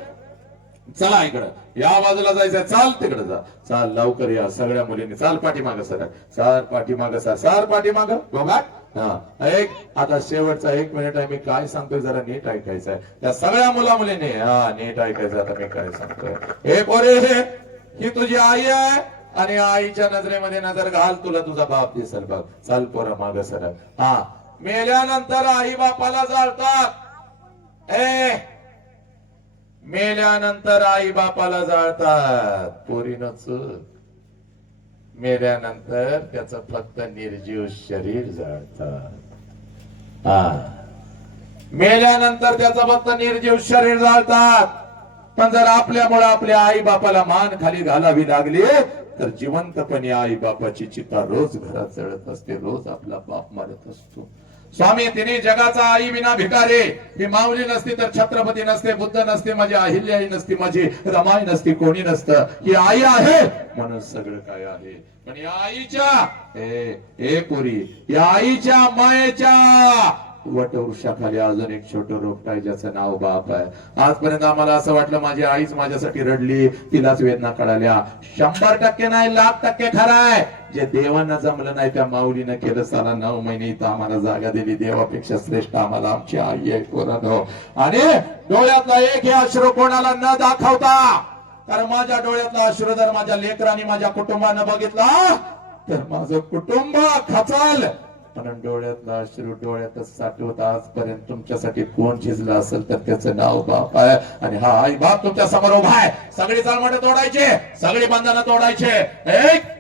चला इकडं, या बाजूला जायचंय. चाल तिकडे जा, चाल लवकर या सगळ्या मुलींनी. चाल पाठीमाग सर, सार पाठीमाग सर, सार पाठीमाग गोगाट. एक आता शेवटचा 1 मिनिट आहे. मी काय सांगतोय जरा नीट ऐकायचंय त्या सगळ्या मुला मुलींनी. नीट ऐकायचं आता मी काय सांगतोय. हे पोरे, ही तुझी आई आहे आणि आईच्या नजरेमध्ये नजर घाल, तुला तुझा बाप दिसेल बघ. चल पोरा माग सर. मेल्यानंतर आई बापाला जाळतात. मेल्यानंतर आई बापाला जाळतात. पोरीनच मेल्यानंतर त्याचं फक्त निर्जीव शरीर जाळतात. मेल्यानंतर त्याचं फक्त निर्जीव शरीर जाळतात. पण जर आपल्यामुळे आपल्या आई बापाला मान खाली घालावी लागली तर जिवंतपणे आई बापाची चिता रोज घरात जळत असते, रोज आपला बाप मारत असतो. स्वामी तिने जगाचा आई विना भिकारे. ही माऊली नसती तर छत्रपती नसते, बुद्ध नसते, माझी अहिल्याई नसती, माझी रमाई नसती, कोणी नसतं. ही आई आहे म्हणून सगळं काय आहे. पण या आईच्या पोरी, या आईच्या मायेच्या वटवृक्षाखाली अजून एक छोटं रोपट आहे ज्याचं नाव बाप आहे. आजपर्यंत आम्हाला असं वाटलं माझी आईच माझ्यासाठी रडली, तिलाच वेदना कळाल्या. 100% नाही, 1,00,000% खरं आहे. जे देवांना जमलं नाही त्या माऊलीनं केलं. साला 9 महिने इथं आम्हाला जागा दिली. देवापेक्षा श्रेष्ठ आम्हाला आमची आई आहे पोरांनो. आणि डोळ्यातला एक हे अश्रू कोणाला न दाखवता, कारण माझ्या डोळ्यातला अश्रू जर माझ्या लेकरांनी माझ्या कुटुंबानं बघितला तर माझं कुटुंब खचाल. म्हणून डोळ्यातला अश्रू डोळ्यातच साठवत. आजपर्यंत तुमच्यासाठी कोण झिजलं असेल तर त्याचं नाव बाप आहे. आणि हा आई बाप तुमच्या समोर उभा आहे. सगळी चालमटे तोडायचे, सगळी बंधनं तोडायचे.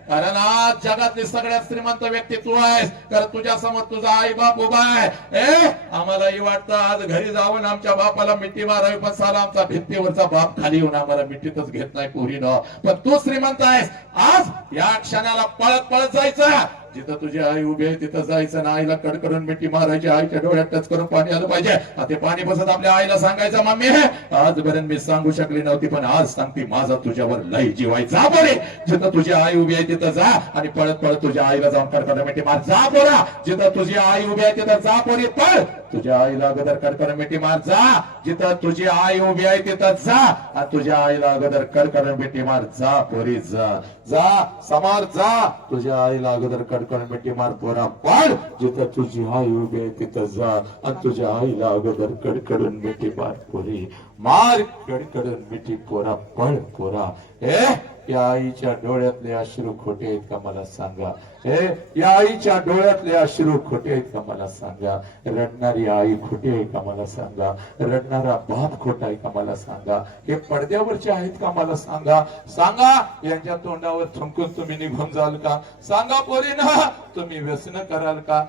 कारण आज जगातली सगळ्यात श्रीमंत व्यक्ती तू आहेस, कारण तुझ्या समोर तुझा आई बाप उभा आहे. आम्हालाही वाटतं आज घरी जाऊन आमच्या बापाला मिठी मारावी, पण साला आमचा भिंतीवरचा बाप खाली येऊन आम्हाला मिठीतच घेत नाही पोरीनं. पण तू श्रीमंत आहेस. आज या क्षणाला पळत पळत जायचं. जिथं तुझी आई उभी आहे तिथं जायचं ना, आईला कडकडून मिठी मारायची, आईच्या डोळ्यात टच करून पाणी आलं पाहिजे. ते पाणी बसत आपल्या आईला सांगायचं, मम्मी आजपर्यंत मी सांगू शकली नव्हती पण आज सांगते, माझा तुझ्यावर लई जीव आहे. जा बरे, जिथं तुझी आई उभी आहे तिथं जा आणि पळत पळत तुझ्या आईला जाऊन कडकडून मिठी मार. जा पोरा, जिथं तुझी आई उभी आहे तिथं जा पोरी, पळ तुझ्या आईला अगोदर कडकडून मिठी मार. जा जिथं तुझी आई उभी आहे तिथं जा आणि तुझ्या आईला अगोदर कडकडून मिठी मार. जा पोरी, जा जा समोर जा, तुझ्या आईला अगोदर कडकडून मिठी मार पोरा. पळ जिथं तुझी आई उभी आहे तिथं जा आणि तुझ्या आईला अगोदर कडकडून मिठी मार पोरी. मार कडकडून मिठी पोरा, पळ पोरा. या आईच्या डोळ्यातले अश्रू खोटे आहेत का मला सांगा. या आईच्या डोळ्यातले अश्रू खोटे आहेत का मला सांगा. रडणारी आई खोटी आहे का मला सांगा. रडणारा बाप खोटा आहे का मला सांगा. हे पडद्यावरचे आहेत का मला सांगा. सांगा यांच्या तोंडावर थुंकून तुम्ही निघून जाल का. सांगा पोरींना तुम्ही व्यसन कराल का.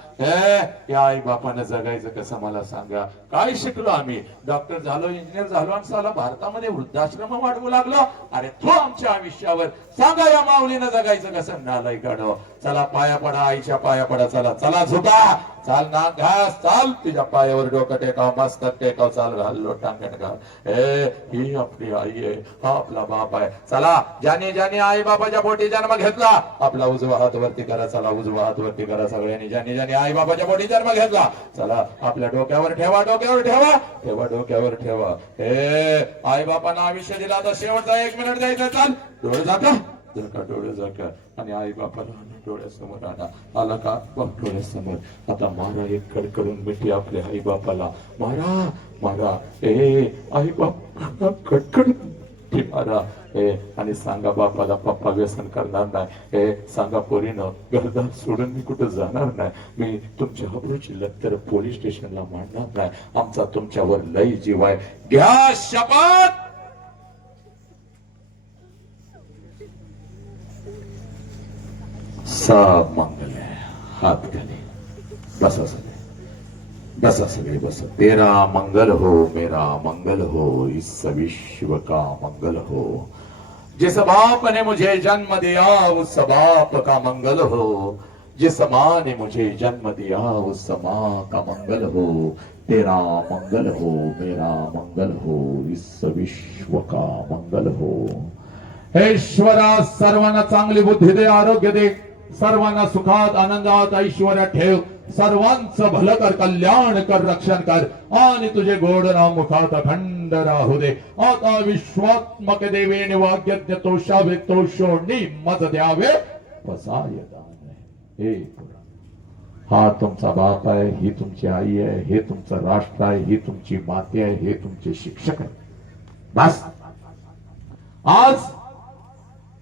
या आई बापानं जगायचं कसं मला सांगा. काय शिकलो आम्ही, डॉक्टर झालो, इंजिनियर झालो आणि साला भारतामध्ये वृद्धाश्रम वाढवू लागलो. अरे तो आमच्या आयुष्यावर सांगा या माऊलीनं जगायचं कसं. नालाय काढो. चला पाया पडा, आईच्या पाया पडा. चला चला झुका, चाल ना घास, चाल तुझ्या पायावर डोकं टेकाव, मस्त टेकाव, चाल घाल लोटांगण घाल. ही आपली आई आहे, हा आपला बाप आहे. चला ज्याने ज्याने आई बापाच्या पोटी जन्म घेतला आपला उजवा हात वरती करा. चला उजवा हात वरती करा सगळ्यांनी. ज्याने ज्याने आई बापाच्या पोटी जन्म घेतला चला आपल्या डोक्यावर ठेवा, डोक्यावर ठेवा, ठेवा डोक्यावर ठेवा. आई बापांना आयुष्य दिला तर शेवटचा 1 मिनिट द्यायचा. चाल डोळे झाका, का डोळे झाका आणि आई बापाला डोळ्यासमोर आणा. आला का बाप डोळ्यासमोर. आता मारा एक कडकडून मिठी आपल्या आई बापाला. मारा मारा. आई बाप कडकडून मारा. आणि सांगा बापाला, पप्पा व्यसन करणार नाही. सांगा पोरीनं घरदार सोडून मी कुठं जाणार नाही. मी तुमच्या अब्रूची लत्तर पोलीस स्टेशनला मांडणार नाही. आमचा तुमच्यावर लई जीव आहे. घ्या शपथ. सब मंगल है. हात खाली बसा सगळे, बसा सगळे बसा. तेरा मंगल हो, मेरा मंगल हो, इस विश्व का मंगल हो. जिस बाप ने मुझे जन्म दिया उस बाप का मंगल हो. जिस माँ ने मुझे जन्म दिया उस माँ का मंगल हो. तेरा मंगल हो, मेरा मंगल हो, इस विश्व का मंगल हो. हे ईश्वरा, सर्वांना चांगली बुद्धी दे, आरोग्य दे, सर्वांना सुखात आनंदात ऐश्वर्यात ठेव, सर्वांचं भलं कर, कल्याण कर, रक्षण कर, आणि तुझे गोड नाम मुखात अखंड राहू दे. आता विश्वात्मक देवेने वाग्यज्ञ तोषावे तोषोणी मज द्यावे पसाय दान. हे पुरा, हा तुमचा बाप आहे, ही तुमची आई आहे, हे तुमचं राष्ट्र आहे, ही तुमची माती आहे, हे तुमचे शिक्षक आहे. बस. आज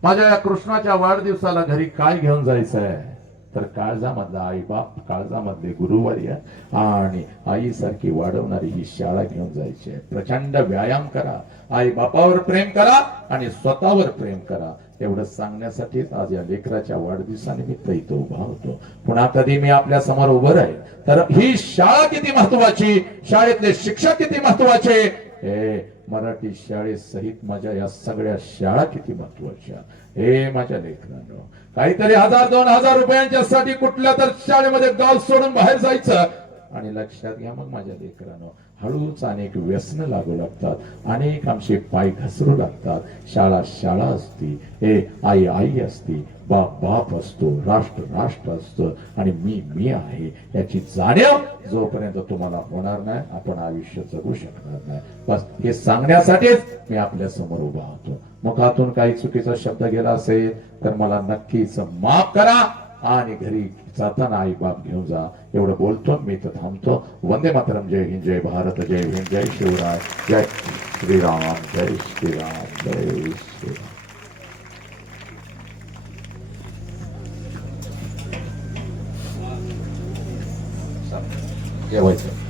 माझ्या या कृष्णाच्या वाढदिवसाला घरी काय घेऊन जायचं आहे तर काळजामधला आई बाप, काळजामधले गुरुवर्य आणि आईसारखी वाढवणारी ही शाळा घेऊन जायची आहे. प्रचंड व्यायाम करा, आई बापावर प्रेम करा आणि स्वतःवर प्रेम करा. एवढं सांगण्यासाठीच आज या लेकराच्या वाढदिवसानिमित्त इथं उभा होतो. पुन्हा कधी मी आपल्या समोर उभं राहील तर ही शाळा किती महत्वाची, शाळेतले शिक्षक किती महत्वाचे, हे मराठी शाळेसहित माझ्या या सगळ्या शाळा किती महत्वाच्या. हे माझ्या लेकरांनो, काहीतरी 1000-2000 रुपयांच्यासाठी कुठल्या तर शाळेमध्ये गाव सोडून बाहेर जायचं आणि लक्षात घ्या मग माझ्या लेकरांनो, हळूच अनेक व्यसन लागू लागतात, अनेक आमचे पाय घसरू लागतात. शाळा शाळा असती, हे आई आई असती, बाप बाप असतो, राष्ट्र राष्ट्र असतं आणि मी मी आहे याची जाणीव जोपर्यंत तुम्हाला होणार नाही आपण आयुष्य जगू शकणार नाही. बस हे सांगण्यासाठीच मी आपल्या समोर उभा होतो. मुखातून काही चुकीचा शब्द गेला असेल तर मला नक्कीच माफ करा आणि घरी जाताना आई बाप घेऊन जा. एवढं बोलतो मी तर थांबतो. वंदे मातरम. जय हिंद, जय भारत, जय हिंद, जय शिवराय, जय श्रीराम, जय श्रीराम, जय श्रीराम. जेवायचं.